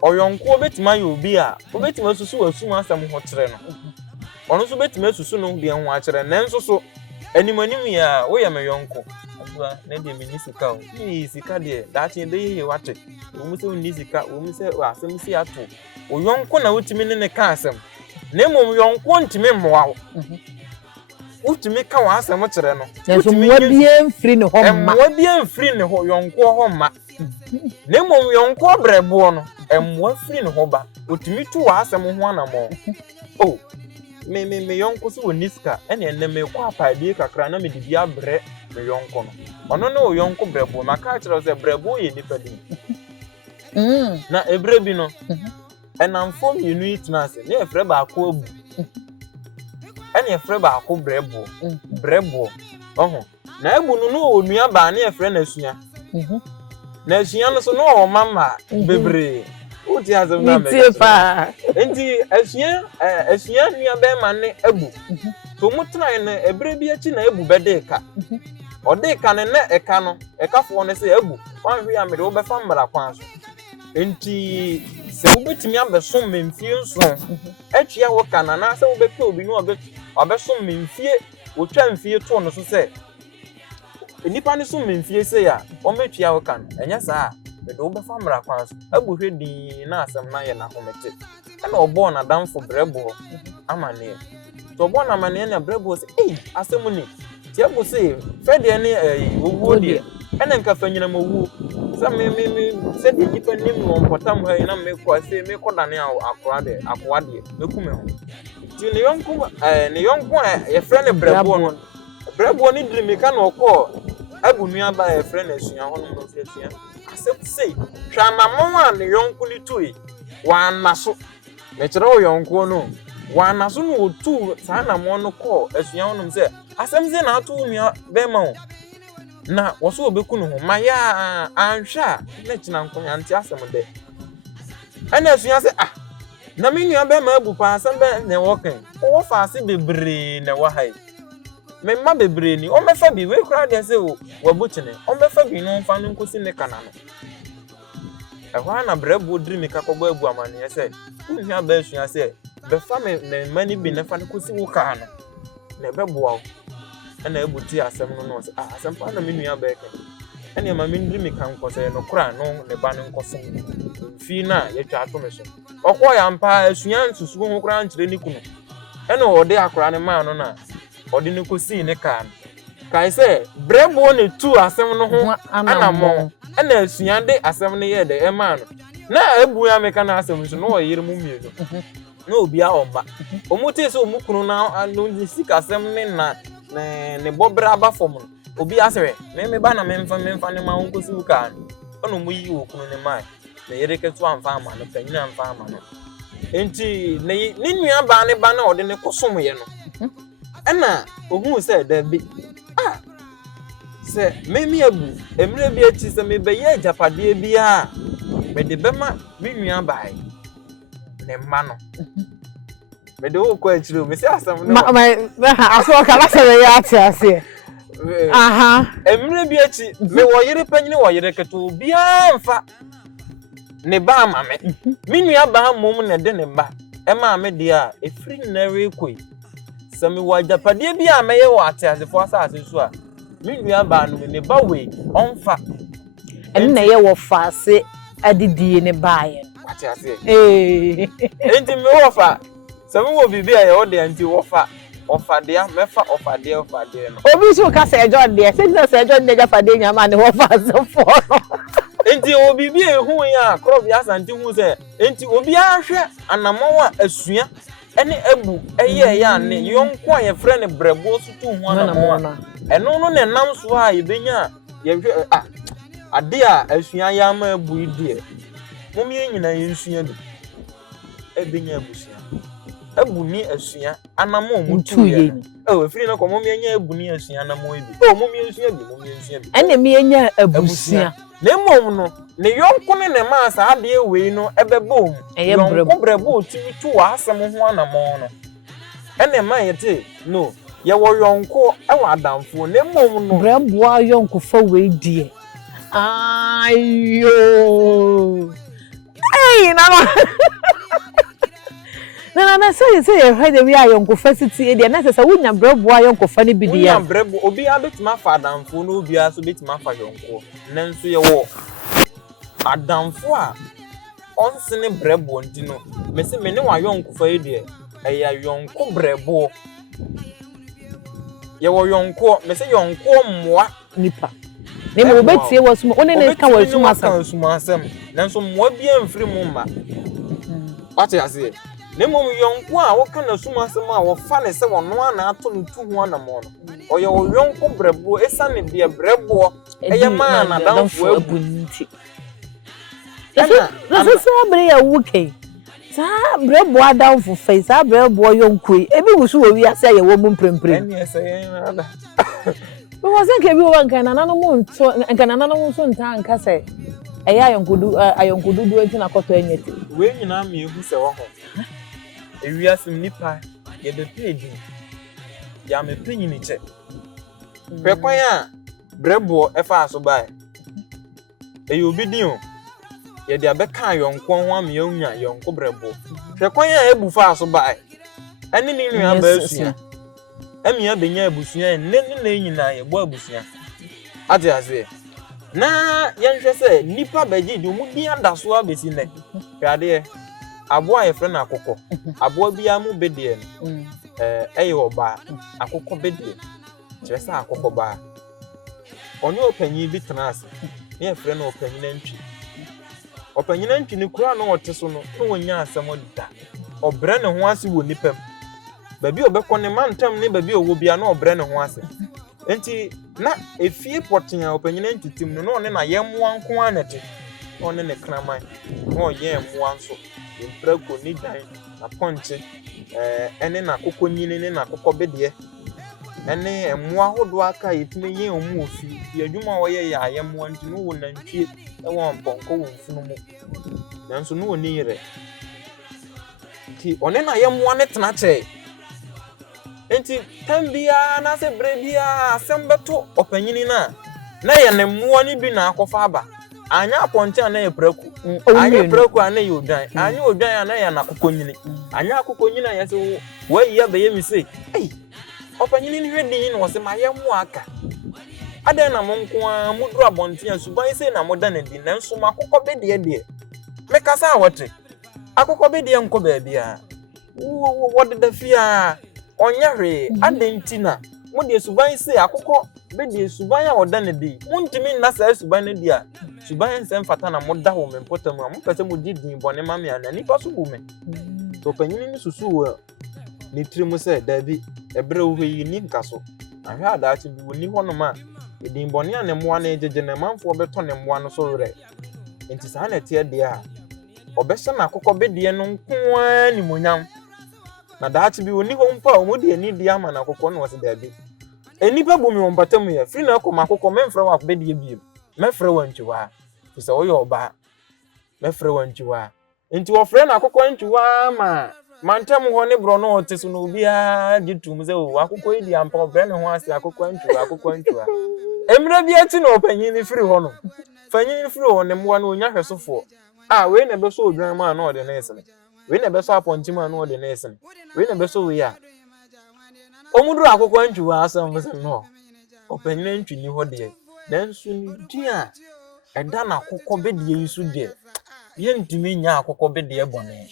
ɔyɔnko obetima yɛ obi a obetima susu wasoma asɛm ho kyerɛ no ɔno nso betima susu no deɛ ho akyerɛ nanso so animanim ya wo yɛ me yɔnko na de me ni sika o ni sika de daakye de yeye wate wo mu se ni sika wo mu se asem si ato wo yonko na wotimi ne ka asem na mom yonko ntimi mmoa wo wotimi ka wa asem kyerɛ no wotimi bia mfiri ne ho ma bia mfiri ne ho yonko ho ma na mom yonko brɛbo no mmoa firi ne ho ba wotimi tu wa asem ho anamo oh me yonko so woni sika ene me kwa paadie kakra na me de bia brɛ me yonko no ono ne o yonko brɛbo maka kyerɛ sɛ brɛbo yɛ nipa din Na ebre bi no. Enamfo mienu itnase na efre ba akọ abu. Ene efre ba akọ brebo. Brebo. Oho. Na ebu no onua ba na efre na asua. Na asua no so no o mama bebre. Uti azem na me. Enti asua nua be ma ne abu. To mutna na ebre bi achi na abu bedeka. Odeka ne na eka no, ekafo ne se abu. Wan hwe amede wo be fa mbara kwan so. Enti se wo betimi abesom memfie nso. Atwia wo kana na se wo be pe obi no obesom memfie, wo twa mfie to no so se. Enipa ne so memfie se ya, o metwia wo kana. Enya saa, mede wo be fa mbara kwan so. Abu hwe din na asem na ye na homete. Ana obo na damfo brebo amane. To obo na amane na brebo se, asem ni Tiago say, Fede any wood, and then Cafanian Mowu. Some me said the different name on Potam, and I make what say, make what I know, aquadi, no come. To the young one, a friend of Brabon. Brabon need to make an call. I would nearby a friend as you are. I said, say, Shama and the young Kuli to it. One muscle. Let's roll your uncle no. One as soon as 2 Sana mono call as young say. Asemze na atu mi bema na woso obekunu ho maya anhwa na kina nkonya anti asem de ana asua se na me nua bema abu pa asem be ne woken wo fa ase bebre na wa hai me ma bebre ni o mefa bi we kra de se wo wabuchine o mefa bi no fa no nkosi ne kana no ehwa na brebo diri mi kakogbo abu amane se nua ba asua se be fa me na mani bi ne fa no kosi wo ka no na beboa ana ebuti asem no se asem pa na menua ba eke ene ma mindri mi kan ko se no kra no ne ba no nkoso fi na ye twa ato me so okwo ya mpa asua nsusu ho kra nkyere ni kunu ene ode akra ne ma no na ode ne kosi ne kan kai se brebo ne tu asem no ho ana mo ene asua de asem ne ye de e ma no na ebu ya me kan asem so no o yire mu mienu no obi a omba omuti se omukunu na no sika asem ne na ne bobra aba fom no obi asere me ba na memfa ne ma nkosi uka ono mu yi okunu ne mai na yere ketu amfa ama no panyina amfa ama no enti ne nua ba ne ba na ode ne kosom ye no ana ohun se da bi se me abu emre bi achi se me be ye japade bi a me de bema me nua ba ne ma no me de wo ko achiro me se asam no aso kala se ya atiase emre bi achi me wo yire panyine wo yire keto bia mfa ne ba ma me nua ba mom ne de ne ba e ma me de a efri na rekoi se me wo japade bi a me ye wo atiase fo asase so a me nua ba no ne ba we onfa en na ye wo faase adidie ne baaye atiase enti me wo fa Some will be there, or the anti offer there, mefa offer there no. Obi so ka se John there, say say John dey for dey man offer so for. Enti obi bi ehun ya, crop ya santi hu se, enti obi ahwe anamon a asua ene abu eye ya ne yonko a ye frɛ ne brebo so tu hu anamon. Eno no ne nam so a yebenya ye hwe ade a asua ya ma abu idie. Mom ye nyina ye nsua bi. Ebenya abusua. Ebuni asua anamo mutu ye efiri na ko mom enya ebuni asua anamo ebi mom ensua bi ene me enya abusua na mom no ne yonko ne ma sa ade ewe no ebebom yonko brebo timi tu asem ho anamo no ene ma yete no ye wo yonko e wa adamfo ne mom no brebo a yonko fa we die ayo na na say you heard we are yonko facility e na say wunya brebo a yonko fa ne bi dia wunya brebo obi abetima fa adamfo no obi aso betima fa yonko nanso ye wo adamfo a onsene brebo ntino me se me ne wa yonko fa e de e ya yonko brebo ye wo yonko me se yonko mmoa nipa ne mo betie wasuma one ne ka wasuma asem nanso mmoa bi amfiri mu ma wate ase ne mom yonko a wo kana suma asem a wo fa ne se wono ana ato no tu ho ana mo no oye wo yonko brebo esa ne de brebo eye ma na danfo abunti That's a brea wookie. Sa brebo down for face, a brebo young queen. Ebi wusu we say a woman prempre. Yes, I But wasn't everyone can another so and can another soon time say. A young could do it in a cotton anything. when you know me, who say, if we are some nipper, get the page. Yam a pin in it. Pequoia, brebo, a fast so by. You be new. Yet the Abeca young Quan young cobrebo. Pequoia, a buffas so by. Any name you are Emi abenya abusuya nne nyina ye bo abusuya ate ase na yenhwe se nipa beji di omudi adaso abesi ne hwade abo aye frɛ na akokɔ abo bia mu bedie eye oba akokɔ bedie kyerɛ sɛ akokɔ ba onye opanyi bi tena ase ne frɛ na opanyi nantwi ne kura na ɔte so no na wonya asɛm da ɔbrɛ ne ho ase wɔ nipam baby obekɔ ne mantam ne baby owo bia na obrɛ ne ho ase enti na efie poten a opanyina ntitim no no ne na yɛmoa nko anete no ne kraman no yɛ moa nso emprako ni dan na ponche ene na kokonyine ne na kokɔbedie ene emoa hodo aka yetime yɛ omu ofi yadwuma wɔyɛ yɛ ayɛmoa nti no wɔ nantwie ɛwɔ mpɔnkɔ wɔ mfunu mu nanso no wɔ ni yere ti one na yɛmoa ne tena kyɛ enti tambia na se brebia asembeto opanyini na ye ne mmoa ni bi na akɔfa aba anya aponte na ye praku anya praku na ye odwan anya odwan na ye na kokonyini anya kokonyini ya se wo ya be ye mi se ei opanyini ni hwedi ni wo se ma ye mu aka adan na monko a muduru abonte asuban se na moda na di nanso makokɔ bedie mekasa awote akokɔ bedie nko ba bia wo de fia onya hwe adentina mo de suban se akokɔ be de suban a oda ne di muntimi na sa suban ne di a suban nsem fata na moda ho mempotam a mo pese mo di din bone ma me ana nipa so bu me to panyin ni susu wo ne trimu se da bi ebre wo yi ni nkaso ahwe adaachi bi woni ho no ma din bone a ne moa na ejeje na manfo beto ne moa no so re enti sa na tie de a obehye na akokɔ be de no nko ani monyam na daachi bi woni ho mpa omudi ani di ama na akokɔ no wose da bi enipa bumi wompatam ye free na akoma akokɔ memfrɛ wa akobɛ die bi mefrɛ wantwiwa so wo yɛ oba mefrɛ wantwiwa enti wo frɛ na akokɔ ntwiwa ma mantem ho ne bro no ote so no obi a gitum ze wo akokɔ idi ampa obrɛ ne ho ase akokɔ ntwiwa emre bi ati na opanyin ni free ho no fanyin ni free ho ne mwa no onya hwesofo a we na be so odwan ma na ode na esene we na be so apontima na ode na esene we na be so we a omuduru akokɔ ntwiwa asam se no opanyin ntwini ho de nanso ni dia eda na akokɔ be de yisu de ye ntimi nya akokɔ be de bone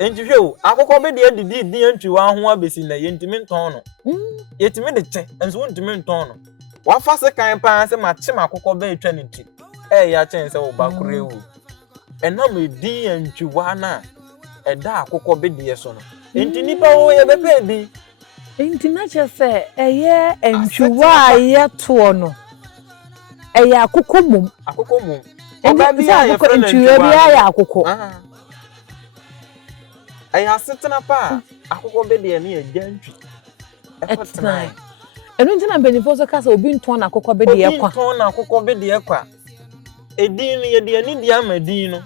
enti hwe akokɔ be de didi di ntwiwa ho abesi na ye ntimi nton no yetimi de che enso ntimi nton no wa fa se kan pa se ma che akokɔ be etwa ne ti ya chen se wo bakure wu ena me di ntwiwa na eda akokɔ be de so no enti nipa wo ye be pe di enti na che se eye ntwiwa ye to no eye akokɔ mum oba bi ya akokɔ ntwiwa bi ya akokɔ aya setena pa akokɔ be de ne agya ntwi etna enu ntina benifo so kasa obi nton na akokɔ be de ekwa nton na akokɔ be de ekwa edin no ye de ani di amadin no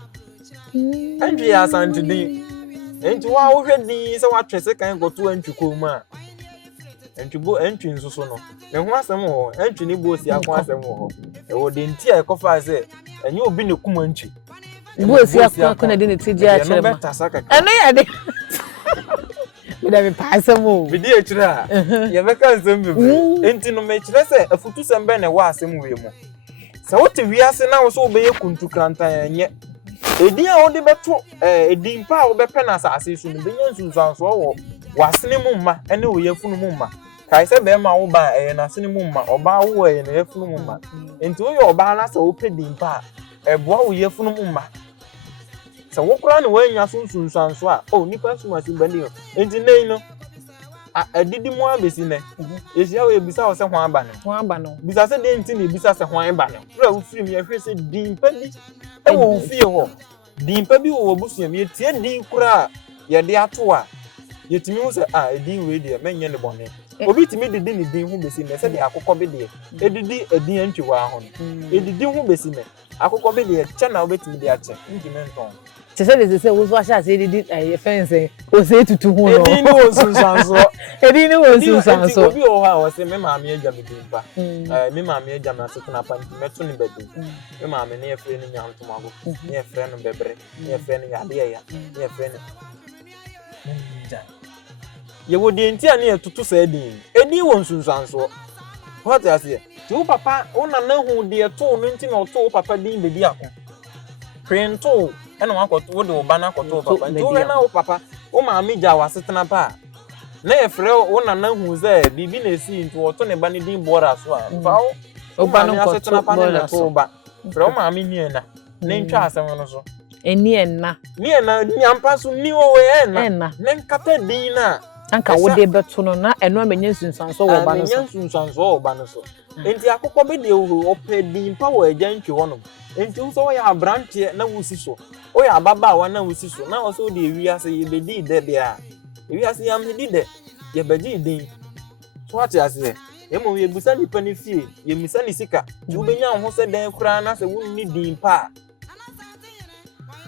antwi ya asante din enti wa wo hwedi se wa twese kan goto antwiko mu a antwi nsoso no ne ho asem ho antwi ni bo si akwa asem ho e wo de nti a ekofa se enye obi ne kuma antwi bo si akwa na de ne tiji a kire ma eno ya de me da me pa asem ho bidi e kire a ye beka asem bebe enti no me kire se afutu sembe ne wa asem we mu se wo te wiase na wo so obeye kuntu krantan enye edin a wo de beto edin pa a wo bepe na asase so no benya nsunsanso wo wasene mu mma ene wo yafunu mu mma kai se be ma wo ba na asene mu mma oba wo na yafunu mu mma enti wo ye oba na se wo pedin pa eboa wo yafunu mu mma se wo kura ne wanya sunsunsanso a nipa sumasi bani enti nei no adidi mu abesi ne ehia we bisa wo se ho aba no bisa se de nti ne bisa se ho aba no pra wo firi me ehwe se dimpa bi e wo fie ho dimpa bi wo busuam ye tie din kura ye de ato a yetimi wo se edin we de menye ne bone obi timi didi ne din ho besi ne se de akokọ bi de edidi edin antwa ho no edidi ho besi ne akokọ bi de che na obetimi de ache ntimi nton They say was wash as he did a fence, Osei Tutu. Edin was Susanso. Edin was Susanso. Obi o ha o se me ma me agya me dimpa. Me ma me agya na setuna pa meto ne bedu. Me ma me ne efre ne nyantomago. Ne efre no bebre. Ne efre ne yade ya. Ne efre ne. Ye wo de ntia ne tutu sa edin. Edin won Susanso. What I say? Tu papa ona na hu de to no nti na to papa din be di akon. Prento ena wakoto wo de wo bana koto papa nti wo na wo papa wo ma amija wasetena pa na efre wo na na hu ze bibi na esi nti wo to ne bana din bora so a fa wo bana koto bora so ba fre wo ma amini na ntwa asem no so eni enna nyampa so ni wo we enna ne nkata din na anka wo de beto no na eno amenye nsunsanso wo bana so nsunsanso wo bana so enti akokọ be de wo opedin pa wo agyanchi hono enti wo so ya abrantie na wusi so o ya baba wa na wusi so na wo so de wiase ye bedi de bia wiase yam hedi de ye bedi din so ati ase e mo ye busa ni pani fie ye misa ni sika ti wo benya ho se den kura na se wo ni din pa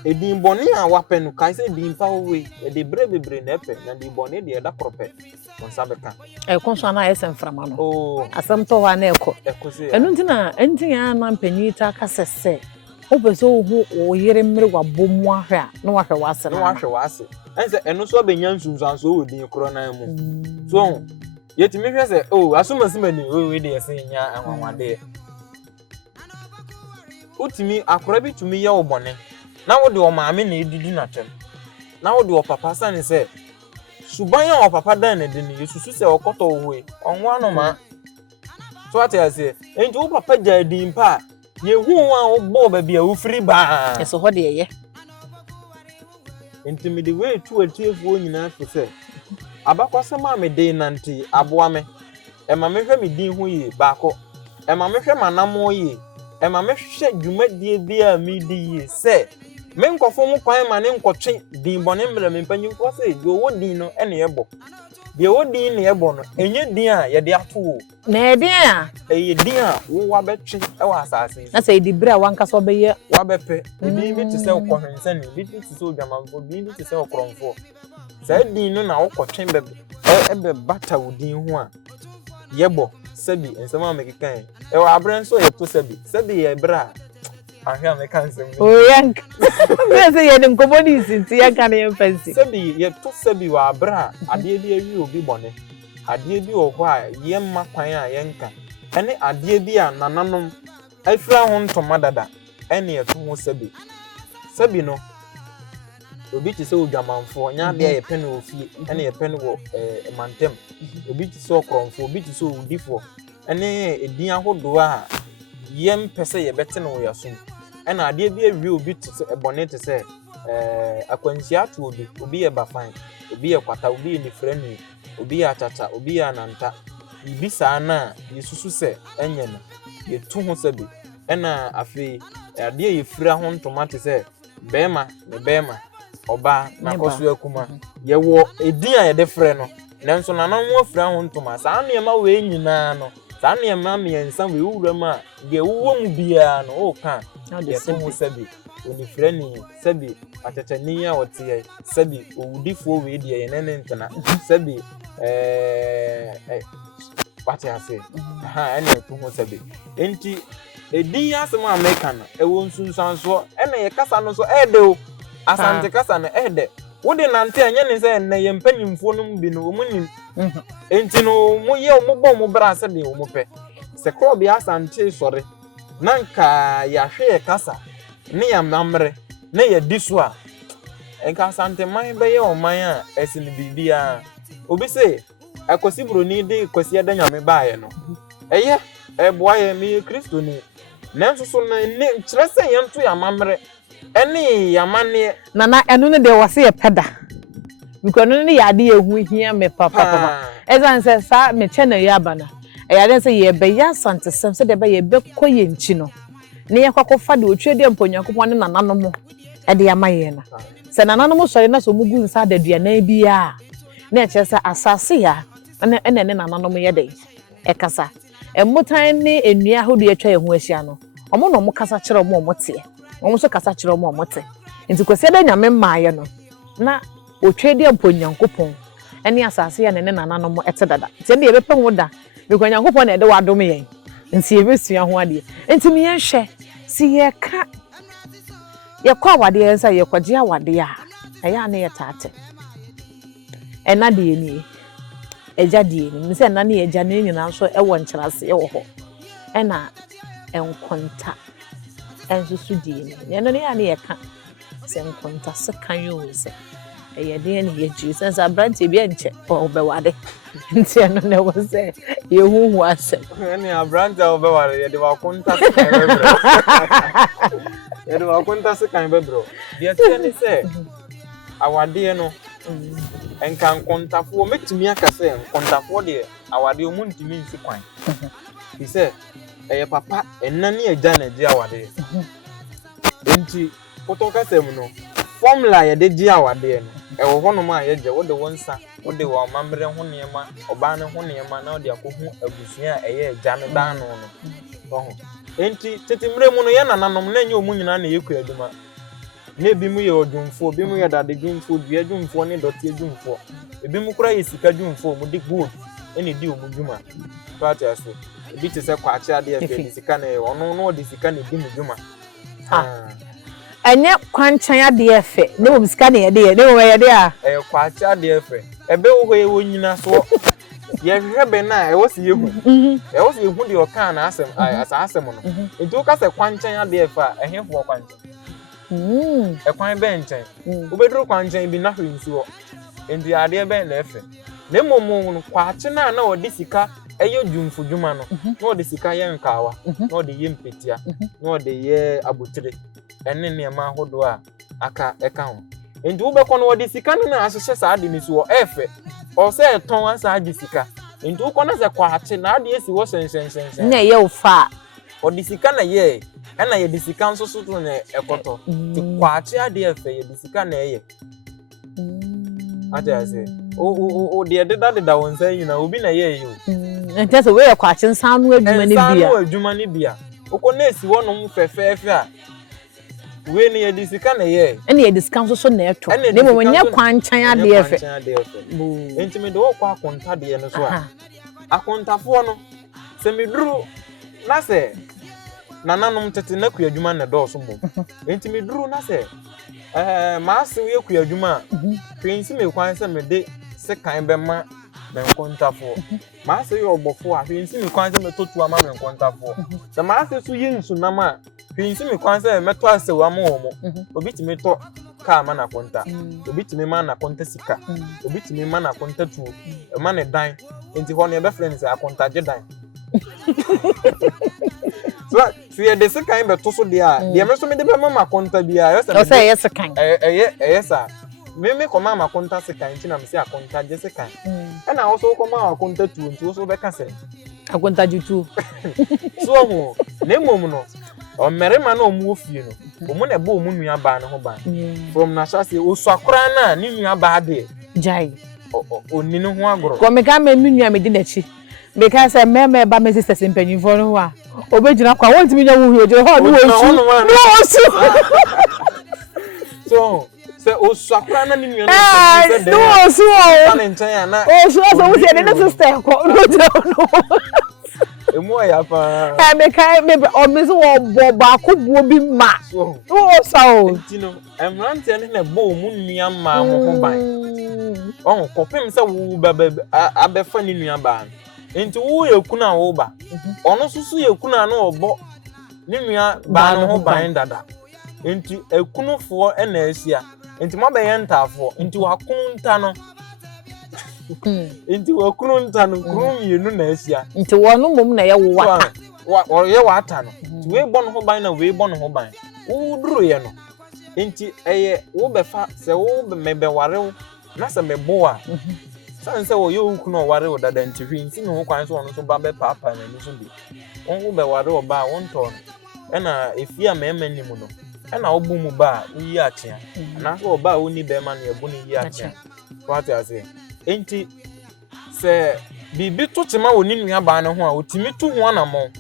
edin boni a wapenu kai se din pa wo we e de brebebre na epe na di boni de da krope on sabeka e konso na esen frama no oh asem to wa na eko enu ntina entia na mpanita ka sese obeso hu o yere mmere wa bomu ahwe a na wahwe wase na wahwe wase ense enu so benya nsunsanso wo din kro na mu so yetimi hwe se asumasimani we de yesen nya anwanwade utimi akora bi tumi ye obone na wo de o maame na edidi na tem na wo de o papa sane se suban ya o papa dan na de ni yesusu se okoto wo onwo anoma so ati ase enti wo papa ja din pa ye hu a wo bo ba bia wo firi ba eso ho de ye enti me de we tu atiefo nyina fo se abakwasa ma me de nanti aboa me e ma me hwe me din hu yi baako e ma me hwe manamo yi e ma me hwe dwumadie bia me di yi se me nkofo mu kwan ma ne nkotwe din bone mra me panyi ko se do wo din no ene yebo de wo din ne yebo no enye din a ye de ato na din a eye din a wo wa betwe e wa asase na se di bra wanka so be ye wa bepe din bi ti se okohwense ne bi ti se odwamanfo bi ti se okromfo se din no na wo kotwe bebe ebe bata wo din ho a yebo sebi ensema mekikan e wa abren so ye to sebi ye bra ahia me kan sem yank me say ye dem komoni sinti yanka na ye fancy sebi ye to sebi wa abra ade bi awi obi bone ade bi o ho a ye mma kwan a ye nka ene ade bi a nananom afira ho ntoma dada ene ye to ho sebi no obi ti se odwamanfo nya de ye pen ofie ene ye pen wo mantem obi ti se okromfo obi ti se odifo ene edin ahodo a yem pese ye bete no yasun ena ade bi awi obi ti se ebone ti se akwansia to obi ye bafan obi ye kwata obi ye nifrenu obi ye atata obi ye ananta ibi sa na yesusu se enye no ye to ho sebi ena afi ade ye fira ho ntoma ti se bema oba na koso akuma ye wo edin a ye de frɛ no nanso nanan wo fira ho ntoma saa ne ma we nyina no saa ne ma me ensa we wura ma de wo mu bia no o ka ye to ho sebi oni frɛ ni sebi atatani a wote sebi owudifo we de ye nene ntena sebi pati ase ene to ho sebi enti edin asem America no ewo nsunsanso ene ye kasa no so ede o asante kasa no ede wo de nante anya ne se ne ye mpanyimfo no bi no mu nim enti no mu ye mu bɔ mu bra se de mu pɛ se kro bi asante sore nanka ya hwe kasa ne ya mamre ne ye diso a enka asante man be ye o man a esini bibia obi se akosi broni de kosi eda nyame baaye no eye eboaye mi Kristo ni nanso so na ne kyerɛ sɛ yɛnto ya mamre ene ya mane na enu ne de wase ye peda because no ne yade ehu hia me papa ezan se sa me che na yaba na eyade se ye be ya sante sem se de be ye be koye nchi no ne ye kwakofa de otwe de mponyankopon ne nananom e de amaye na se nananom sori na so mugu nsa da duana bia na che se asase ya ne nananom ye de e kasa emutan ne enua hodo atwa ye ho ahia no omo no mo kasa kire omo te omo so kasa kire omo te nti kwese da nyame maaye no na otwe de mponyankopon ene asase ya ne nananom ete dada nti de ye bepe ho da because nyankopon na de wadom yen nti ye besua ho ade nti me yenhwe si ye ka ye kwa wade ensa ye kwaje awade a eya na ye tate ena de ni eja de ni se na ne eja ne nyina so ewo nkyerase ewo ho ena enkonta ensusu de ni ye no ne ya na ye ka se enkonta se kan yo se eye de ni ye ju sense abrante bi enche obewade nti eno ne wo se ye huhu ase ene abrante obewade ye de wakonta se kan bebro ye de wakonta se kan bebro de tiene se awade no enka nkontafo metumi aka se nkontafo de awade o muntimi nsi kwan bi se eye papa enna ne agya na agya awade enti potoka sem no formula ye de agya awade no ewo hono ma ye je wo de wonsa wo de wo mamre ho niema oba ne ho niema na wo de akohu abusua eye agya ne dan no no ho enti tetimre mu no ye nananom na nye omu nyina na yeku aduma na ebi mu ye odwumfo ebi mu ye dade dwumfo dua dwumfo ne dote dwumfo ebi mu kura ye sika dwumfo mu de gold ene di omu dwuma pacha se ebi te se kwache ade e fe sika na ono no de sika na di mu dwuma enye kwanchan ade efe ne wo sika na ye de ne wo ye de a kwache ade efe ebe wo ye wo nyina so ye hwebe na e wo se yehu e wo se yehu de oka na asem asem no edu ka se kwanchan ade efe a ehefo kwanchan e kwan be nchen obedru kwanchan bi na hwinsi wo endi ade be na efe ne momo no kwache na odi sika eyo dwumfo dwuma no na odi sika ye nkawa na odi ye mpetia na odi ye abotire enne ne ma hodo a aka eka ho endi wo be kono odi sika na asese sa ade ni so wo efe o se ton asa ade sika endi wo kono se kwache na ade esi wo shen na ye ufa odi sika na ye ena ye di sika nso so to na ekoto ti kwache ade efe ye di sika na ye ate ase o de deda wonsa nyina obi na ye yo ente se we kwache nsanu adwuma ne bia nsanu adwuma ne bia okọ na esi wonom fefefe a we ne ye di sika na ye ene ye disika nso so na eto ne mo nya kwanchan ade efe enti me de wo kwa akonta de no so a akontafo no se me duru na se nananom tete na ku adwuma na do so bom enti me duru na se ma se we ku adwuma hwensi me kwan se me de se kan be ma me nkontafo ma se yo obofo a hwensi me kwan se me totu ama me nkontafo se ma se so ye nsu na ma hwensi me kwan se me to ase wa mo obi ti me to ka ma na konta obi ti me ma na konta sika obi ti me ma na konta tu e ma ne dan enti ho ne be friends akonta je dan so ye de sika be to so de a de me so me de be ma konta bia yo say yes kan yes a me ko ma konta sika nti na me se akonta je sika e na wo so ko ma akonta tu nti wo so be ka se akonta jutu so ho ne mom no o merema na omu ofie no omu na be omu nua ba ne ho ba from na sase o so akora na ni nua ba de jai oni ne ho agoro ko me ga me nua me di na chi because me ba me sister simpanyifo no wa obejina kwa won timi nya wo hu oje ho no so se o so akora na ni nua no so na o so wo se de sister ko no emu ya pa me kai me o me so wo ba ko buo bi ma so so tino emrante ne na bo mu nua ma ho ban on ko pem se wo ba abefa ni nua ba enti wo yekuna wo ba ono susu yekuna na obo ni nua ba no ho ban dada enti ekunufo na asia enti mo be yentafo enti wakunu nta no enti wakunu nta no krum yenu na asia enti wonu mum na ye wo wa ye wata no enti we bo no ho ban na we bo no ho ban wo duru ye no enti eye wo be fa se wo be mebe ware na se me boa san se wo yo ku no ware wo dada ntifi nti ne ho kwan so ono so ba be papa na ni so bi won wo be ware wo ba won to e na efia me nim no e na obu mu ba uyi atia na so ba oni be ma na ebu ni yi atia what I say enti se bibi to tema woni nua ba ne ho a otimi tu ho anamo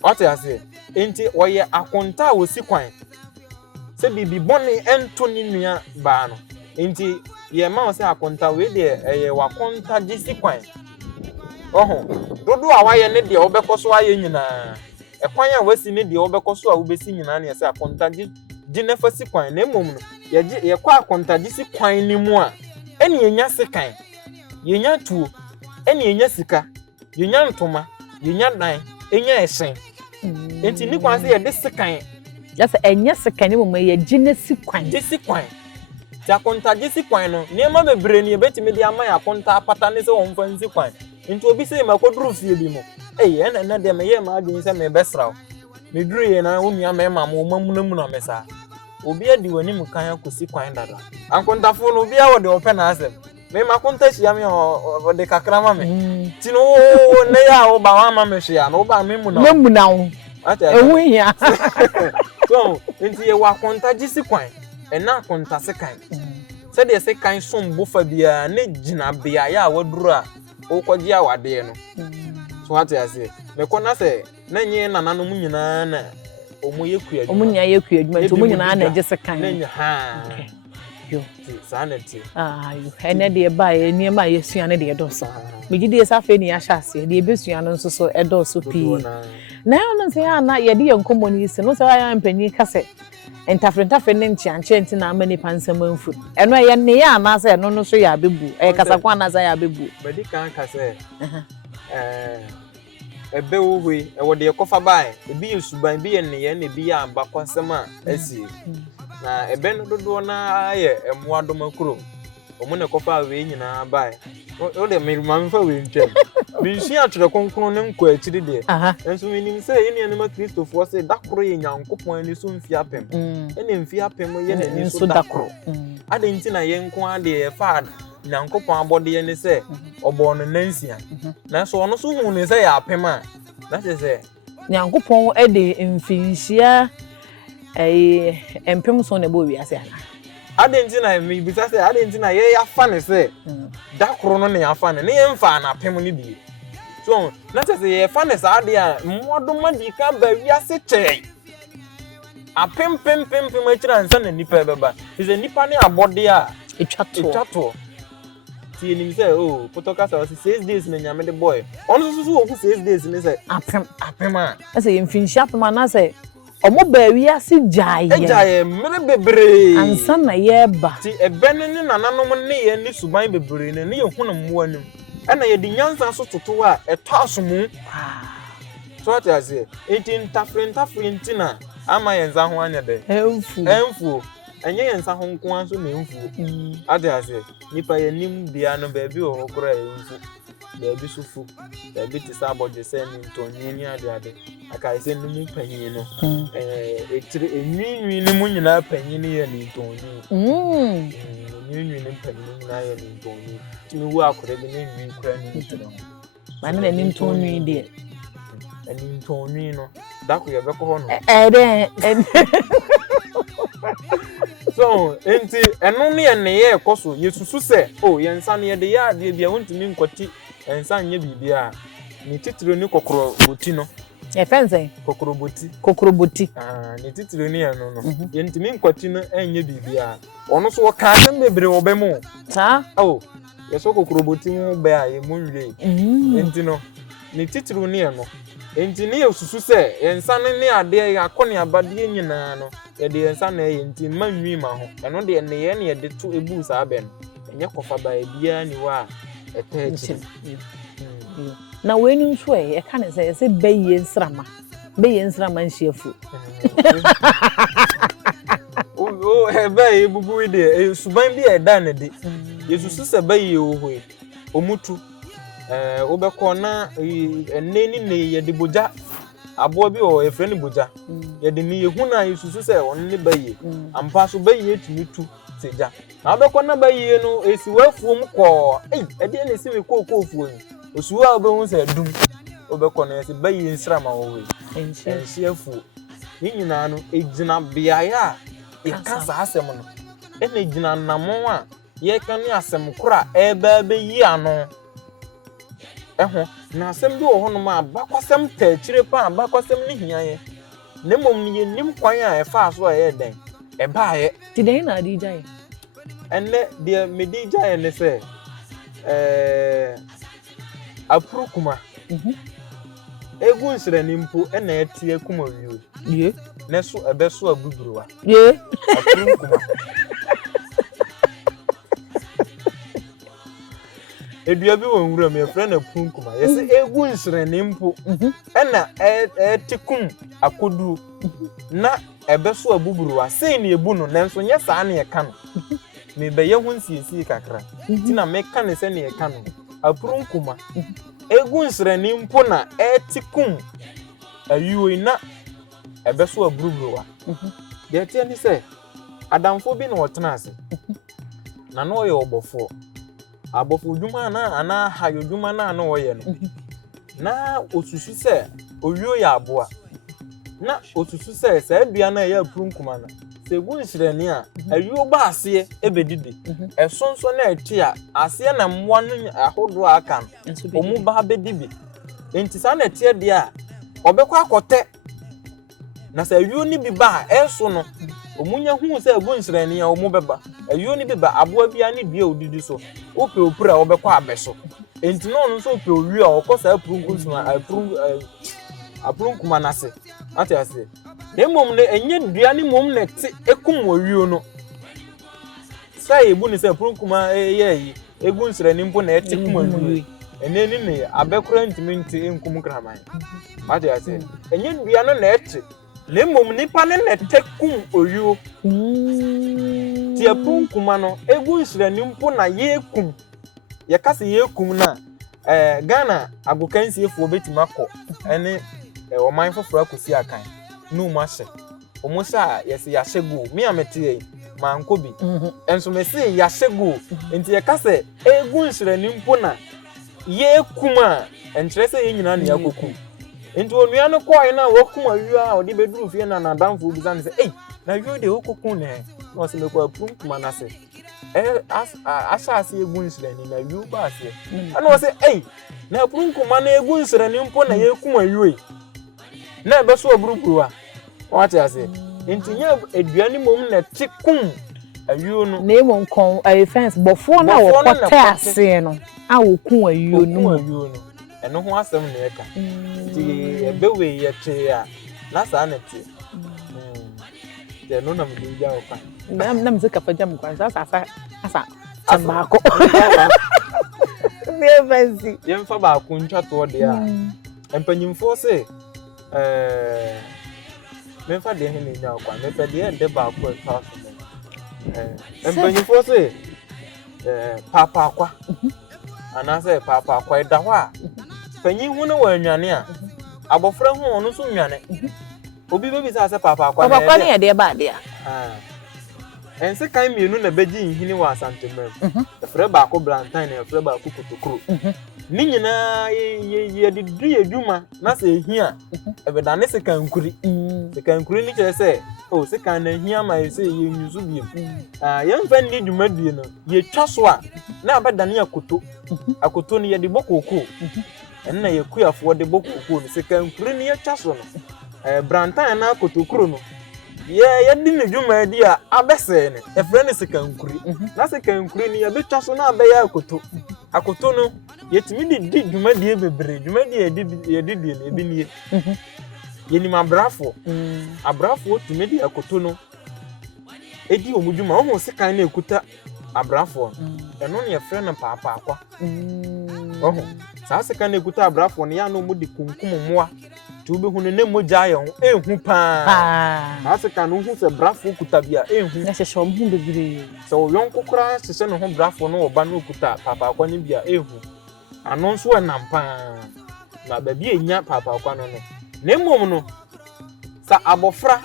what I say enti oye akonta wo si kwan se bibi boni ento ni nua ba no enti ye ma se akonta we de eye wakonta gisi kwan oho dodo a waye ne de obekoso aye nyina e kwan a wasi ne de obekoso a wobesi nyina na se akonta gi ne fasi kwan na mom no ye kwa akonta gisi kwan ni mu a eni enya sekan yenya tuo eni enya sika yenya ntoma yenya dan enya esen enti ni kwan se ye de sekan just enya sekan ni mom ye gine si kwan gisi kwan ja konta gisi kwan no niema bebre ni ebetimi de ama ya konta apata ne se won fa nsi kwan nti obi se makoduru fie bi mo na de me ye ma adwin se me besraw me duru ye na onua me ma mo mamunamu na mesa obi adi wani mu kan akosi kwan dada ankontafo no obi a wo de open na asem me makonta hia me o de kakra ma me ti no ne ya wo ba wa ma me hia no ba me mu na wo ewu hia so nti ye wa konta gisi kwan ena konta sekan se de sekan som bofa bia ne gina bia ya waduru a okwaji awade no so what I say me kona se na nye nananom nyina na omo yekua omunya yekua adwuma nti omunya na agese kan na nya ha yo sanity yo ene de ba eni ma yesua ne de doso megide safe ni ahase de besua no nso so edoso pi na ono se ya na ye de yenkomo ni se no se ya mpanyi kase entafrentafre ne nchianche nti na amani pansam anfu eno ye ne ya na se eno no so ya bebu e kasa kwa na za ya bebu bedi kan kase ebe wuwe e wode ekofa bai ebi yesuban bi ye ne ye na ebi ya amba kwasem a asi na ebe no dodo na aye emuadom akuro omo ne kofa we nyina bai o de me mamfa we ntwem bi nsi atire konkon ne nko akiri de enso minim se ye ne ma Kristofo se dakoro ye nyankopon ani so mfi apem ene mfi apem ye ne so dakoro ade nti na ye nko ade ye fa nyankopon abode ye ne se obo no nansia na so ono so hu ne se ya apem a na se nyankopon ede mfinhia empem so ne bo wi ase ana adenti na me bisa se adenti na ye ya fa ne se dakoro no ne ya fa ne ye mfa na apem ne bi so na se ye fa ne sa ade a mmodo madika ba wi ase che apem akira nsa na nipa beba is nipa ne abode a etwato ti ni se potoka sa 6 days na nyame de boy ono so wo ku 6 days ne se apem a ase ye mfinhia apem na se omo ba wi ase jaye mere bebre ansa na ye ba ti ebene ne nananom ne ye ni suban bebre ne ye hunu mmoa nim ena ye di nyansa so toto a eto asomu so what I say 18 tafrent na ama ye nza ho anya de emfu enye ye nsa ho nko anso na emfu ade ase nipa ye nim bia no ba bi o hokora emfu ba bi sufu ba bi tisa abode se ni ntonyi ni ade aka ise nimu panyin no etire enwinwi ni mu nyina panyin ye ni ntonyi enwinwi ni panyin na ye ni ntonyi timi wu akore bi ni nwi kura ni ntino ma na ni ntonyi de ani ntonyi no dako ye beko ho no so enti eno ne ne ye ekoso yesusu se ye nsa ne ye de ya de bia wontimi nkwati ensa nye bibia ni titiro ni kokoro boti no fense kokoro boti ni titiro ni eno no ye ntimi nkwati no enye bibia ono so ka dem bebre obemu ta ye so kokoro boti mu be a ye munwe enti no ni titiro ni eno enti ni yesusu se ensa ne ade ya akone abade nyina no ye de ensa na ye enti manwi ma ho eno de ne ye ne ye de to ebu sa abe no enye kofa ba bia ni wa etechi na weni nso e ka ne se beye nsrama nhiefu beye bubu ide suban bi e da ne de yesusu se beye ohwe omutu obekọ na eneni ne ye de boja abo bi o efre ni boja ye de ni yehu na yesusu se on ne beye ampa so beye tumitu seja na be ko na ba yie no esi wafuom ko e de na esi we ko fuo ni osuwa obehu se dum obekọ na esi ba yie nsra ma wo we enhye afuo ni nyina no ejina biaye a yekasa asem no e na ejina namon a ye kan ni asem kora eba be yi ano eho na asem bi wo ho no ma bakwasem ta chire pa bakwasem ni hiaye ne mom ni nim kwan a efa so a ye den e baaye ti den na di jaye enne de medi jaye ne se aprukuma egu nsire ni mpo e na etie kuma wiwo ye ne so ebe so abuburuwa ye aprukuma edua bi won wura me frɛ na punkuma yesi egu nsire ni mpo na etikum akodu na ebe so abuburuwa sei na ebu no nanso nye saa na yeka no me be ye hu nsiesi kakra ti na me ka ne se na yeka no aprukuma egu nsire ni mpo na etikum ayuo na ebe so abuburuwa de tie ni se adamfo bi na wotena ase na no ye obofo abofo dwuma na ana hayo dwuma na na woye no na osusu se owio ya aboa na osusu se adua na ya prunkuma na se gu nsirani a ayuo ba ase ebedidi esonso na eti a ase na mmoa no ahodo Akan omu ba bedibi enti sa na eti de a obekọ akote na se ayuo ni bi ba eso no omunya hu se gu nsirani a omu beba ayuo ni bi ba aboa bia ni dua odidi so ope opura obekọ abeso enti no no so ope owi a okosa prunkusuma aprunkuma na se ati ase demom ne enye dua ni mom ne ti ekum owio no sai ebu ni se prunkuma yi egu nsire ni mpo na eti kum owio eneni ne abekura ntiminti enkum kraman ati ase enye dua no na eti lemom nipa ne ne tekum owio ti aprunkuma no egu nsire ni mpo na yekum yakase yekum na Ghana agokansi efo betimako ene oman foforo akosi Akan no mashe omusa yesi yashegu mi amete ma nkobi enso mesi yashegu enti yakase egu nsire ni mpo na yekuma entrese yenyina na yakokum enti onua no koi na wakuma wiwa a odi beduru fie na nadamfo bi zan se na wiwo de okokun ne no se mekwa prunkuma na se asase egu nsire ni na wiwo ba se ana o se na prunkuma na egu nsire ni mpo na yekuma wiwo na ebe so oburuburuwa wate ase entinya eduani mom na tikum ayuo no na emo nkon fence bofo na wo kwata ase no a wo kun ayuo no eno ho asem na eka ti ebe we ye te a na sa na ti de no na mbi ja oka na mzeka faja mkwanza asa chambako ne fancy yemfa ba ku ntwa to de a empanyimfo se memfa de hene nya kwa memfa de ba ku ta empanyimfo se papa akwa ana se papa akwa eda ho a panyin hu na wanwane a abofra hu onu so nwane obi bebi sa papa akwa ne ye de ba de a ense kan mienu na beji nhini wa asantemem efre ba ko blantain na efre ba ko kotokro ni nyina ye didu yeduma na se ehia ebeda ne se kankuri ni kire se o se kan na ehia ma se ye nyuzu biem ye mfa ndi dwumadie no ye twa so a na abeda ne akoto ni ye de bokoko enna ye kuafo de bokoko ni se kankuri ni ye twa so no blantain na kotokro no ye di ne dwuma di a abese ne efre ne se kankuri na se kankuri ni ye betwa so na abeya akoto no yetimi di dwuma die bebre dwuma die ye di ne ebi nie yeni mabrafo abrafo tumi di akoto no edi omudwuma ho se kan na ekuta abrafo eno ne efre na papa akwa sa se kan na ekuta abrafo ne ya no mudi kunkum moa tubi hu ne moja ye ho ehu pa sa kan no hu se brafo kuta bia ehu na se shom hu bebre so yon kokura se no ho brafo no oba no kuta papa akwa ne bia ehu ano so nampa na ba bi enya papa akwa no ne mom no sa abofra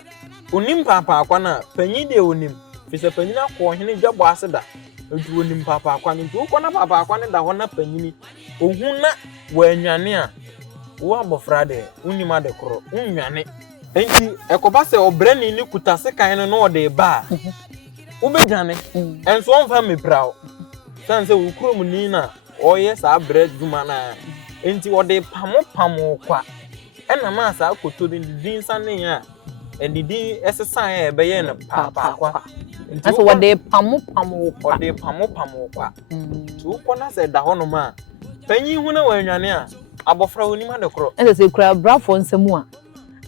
onim papa akwa na panyi de onim Fisa panyina ko hene dwabo aseda. Edu onim papa akwa ne ntu ko na papa akwa ne da ho na panyini. Ohun na wanwane a wo abofra de unim ade koro unwane. Enti ekoba se obrani ni kutase kan no no de ba. Ubedwane. Enso onfa mebrao. Sanse ukrom ni na oye sa bread duma na. Enti ode pamo kwa. Ena ma sa akoto din sane a. Endidi esesa e be ye na papa kwa. Aso wode pamo kwa. Ode pamo kwa. Tu ko na se da hono ma. Panyi hu na wanwane a abofra onim ade koro. Ese se kura brafo nsemu a.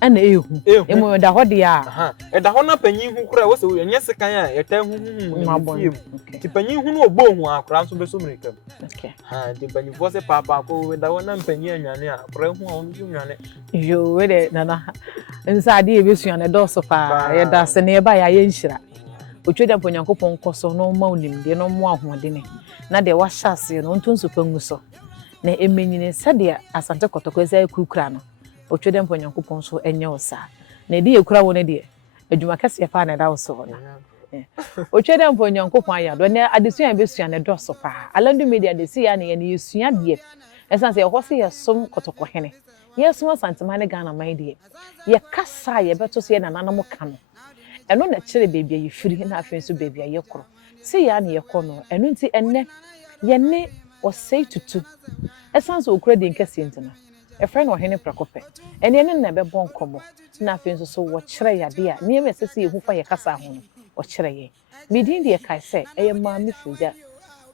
Ana ehu. Emu da ho de a. Aha. Da ho na panyi hu kura wo se enye sekan a yeta hu hu. Ti panyi hu no obo hu akura so be so mrekam. Okay. Ha, ti panyi fo se papa ko da ho na panyi anwane a kura hu a onu nwane. Yo we de nana. Nsa de e be suan do so pa. Ye da se ne ba ya ye nhira. Otweda ponyankopon koso no ma onim de no mo ahode ne. Na de wa hyase no ntonso pangu so. Na emenyine sade asante kotoko ese akukura no. Otweda ponyankopon so enye osa. Na de ekura wo ne de adwuma kase fa na da wo so na. Otweda ponyankopon ayado na adesua be sua ne do so pa. Alandu Media de si ya ne ye sua de. Esan se ho se ye som kotoko hene. Ye som santemane Ghana man de. Ye kasa ye beto se ye nananamo ka no. Eno na kire baby ayi firi na afen so baby ayi kro se ya na ye kɔ no eno nti enne ye ne Osei Tutu esan so okura de nkase ntina e friend wo hene prakope ene ne na be bon komo na afen so wo kire ya de a ne me sese ehu fa ye kasa ho no wo kire ye midin de kai se eye ma mi fuja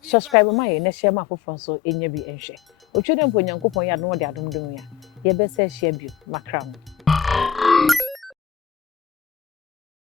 subscribe ma ye na share ma fofo so enya bi enhwe otwede mpo nyankopon ya no de adomdom ya ye be se share bi makram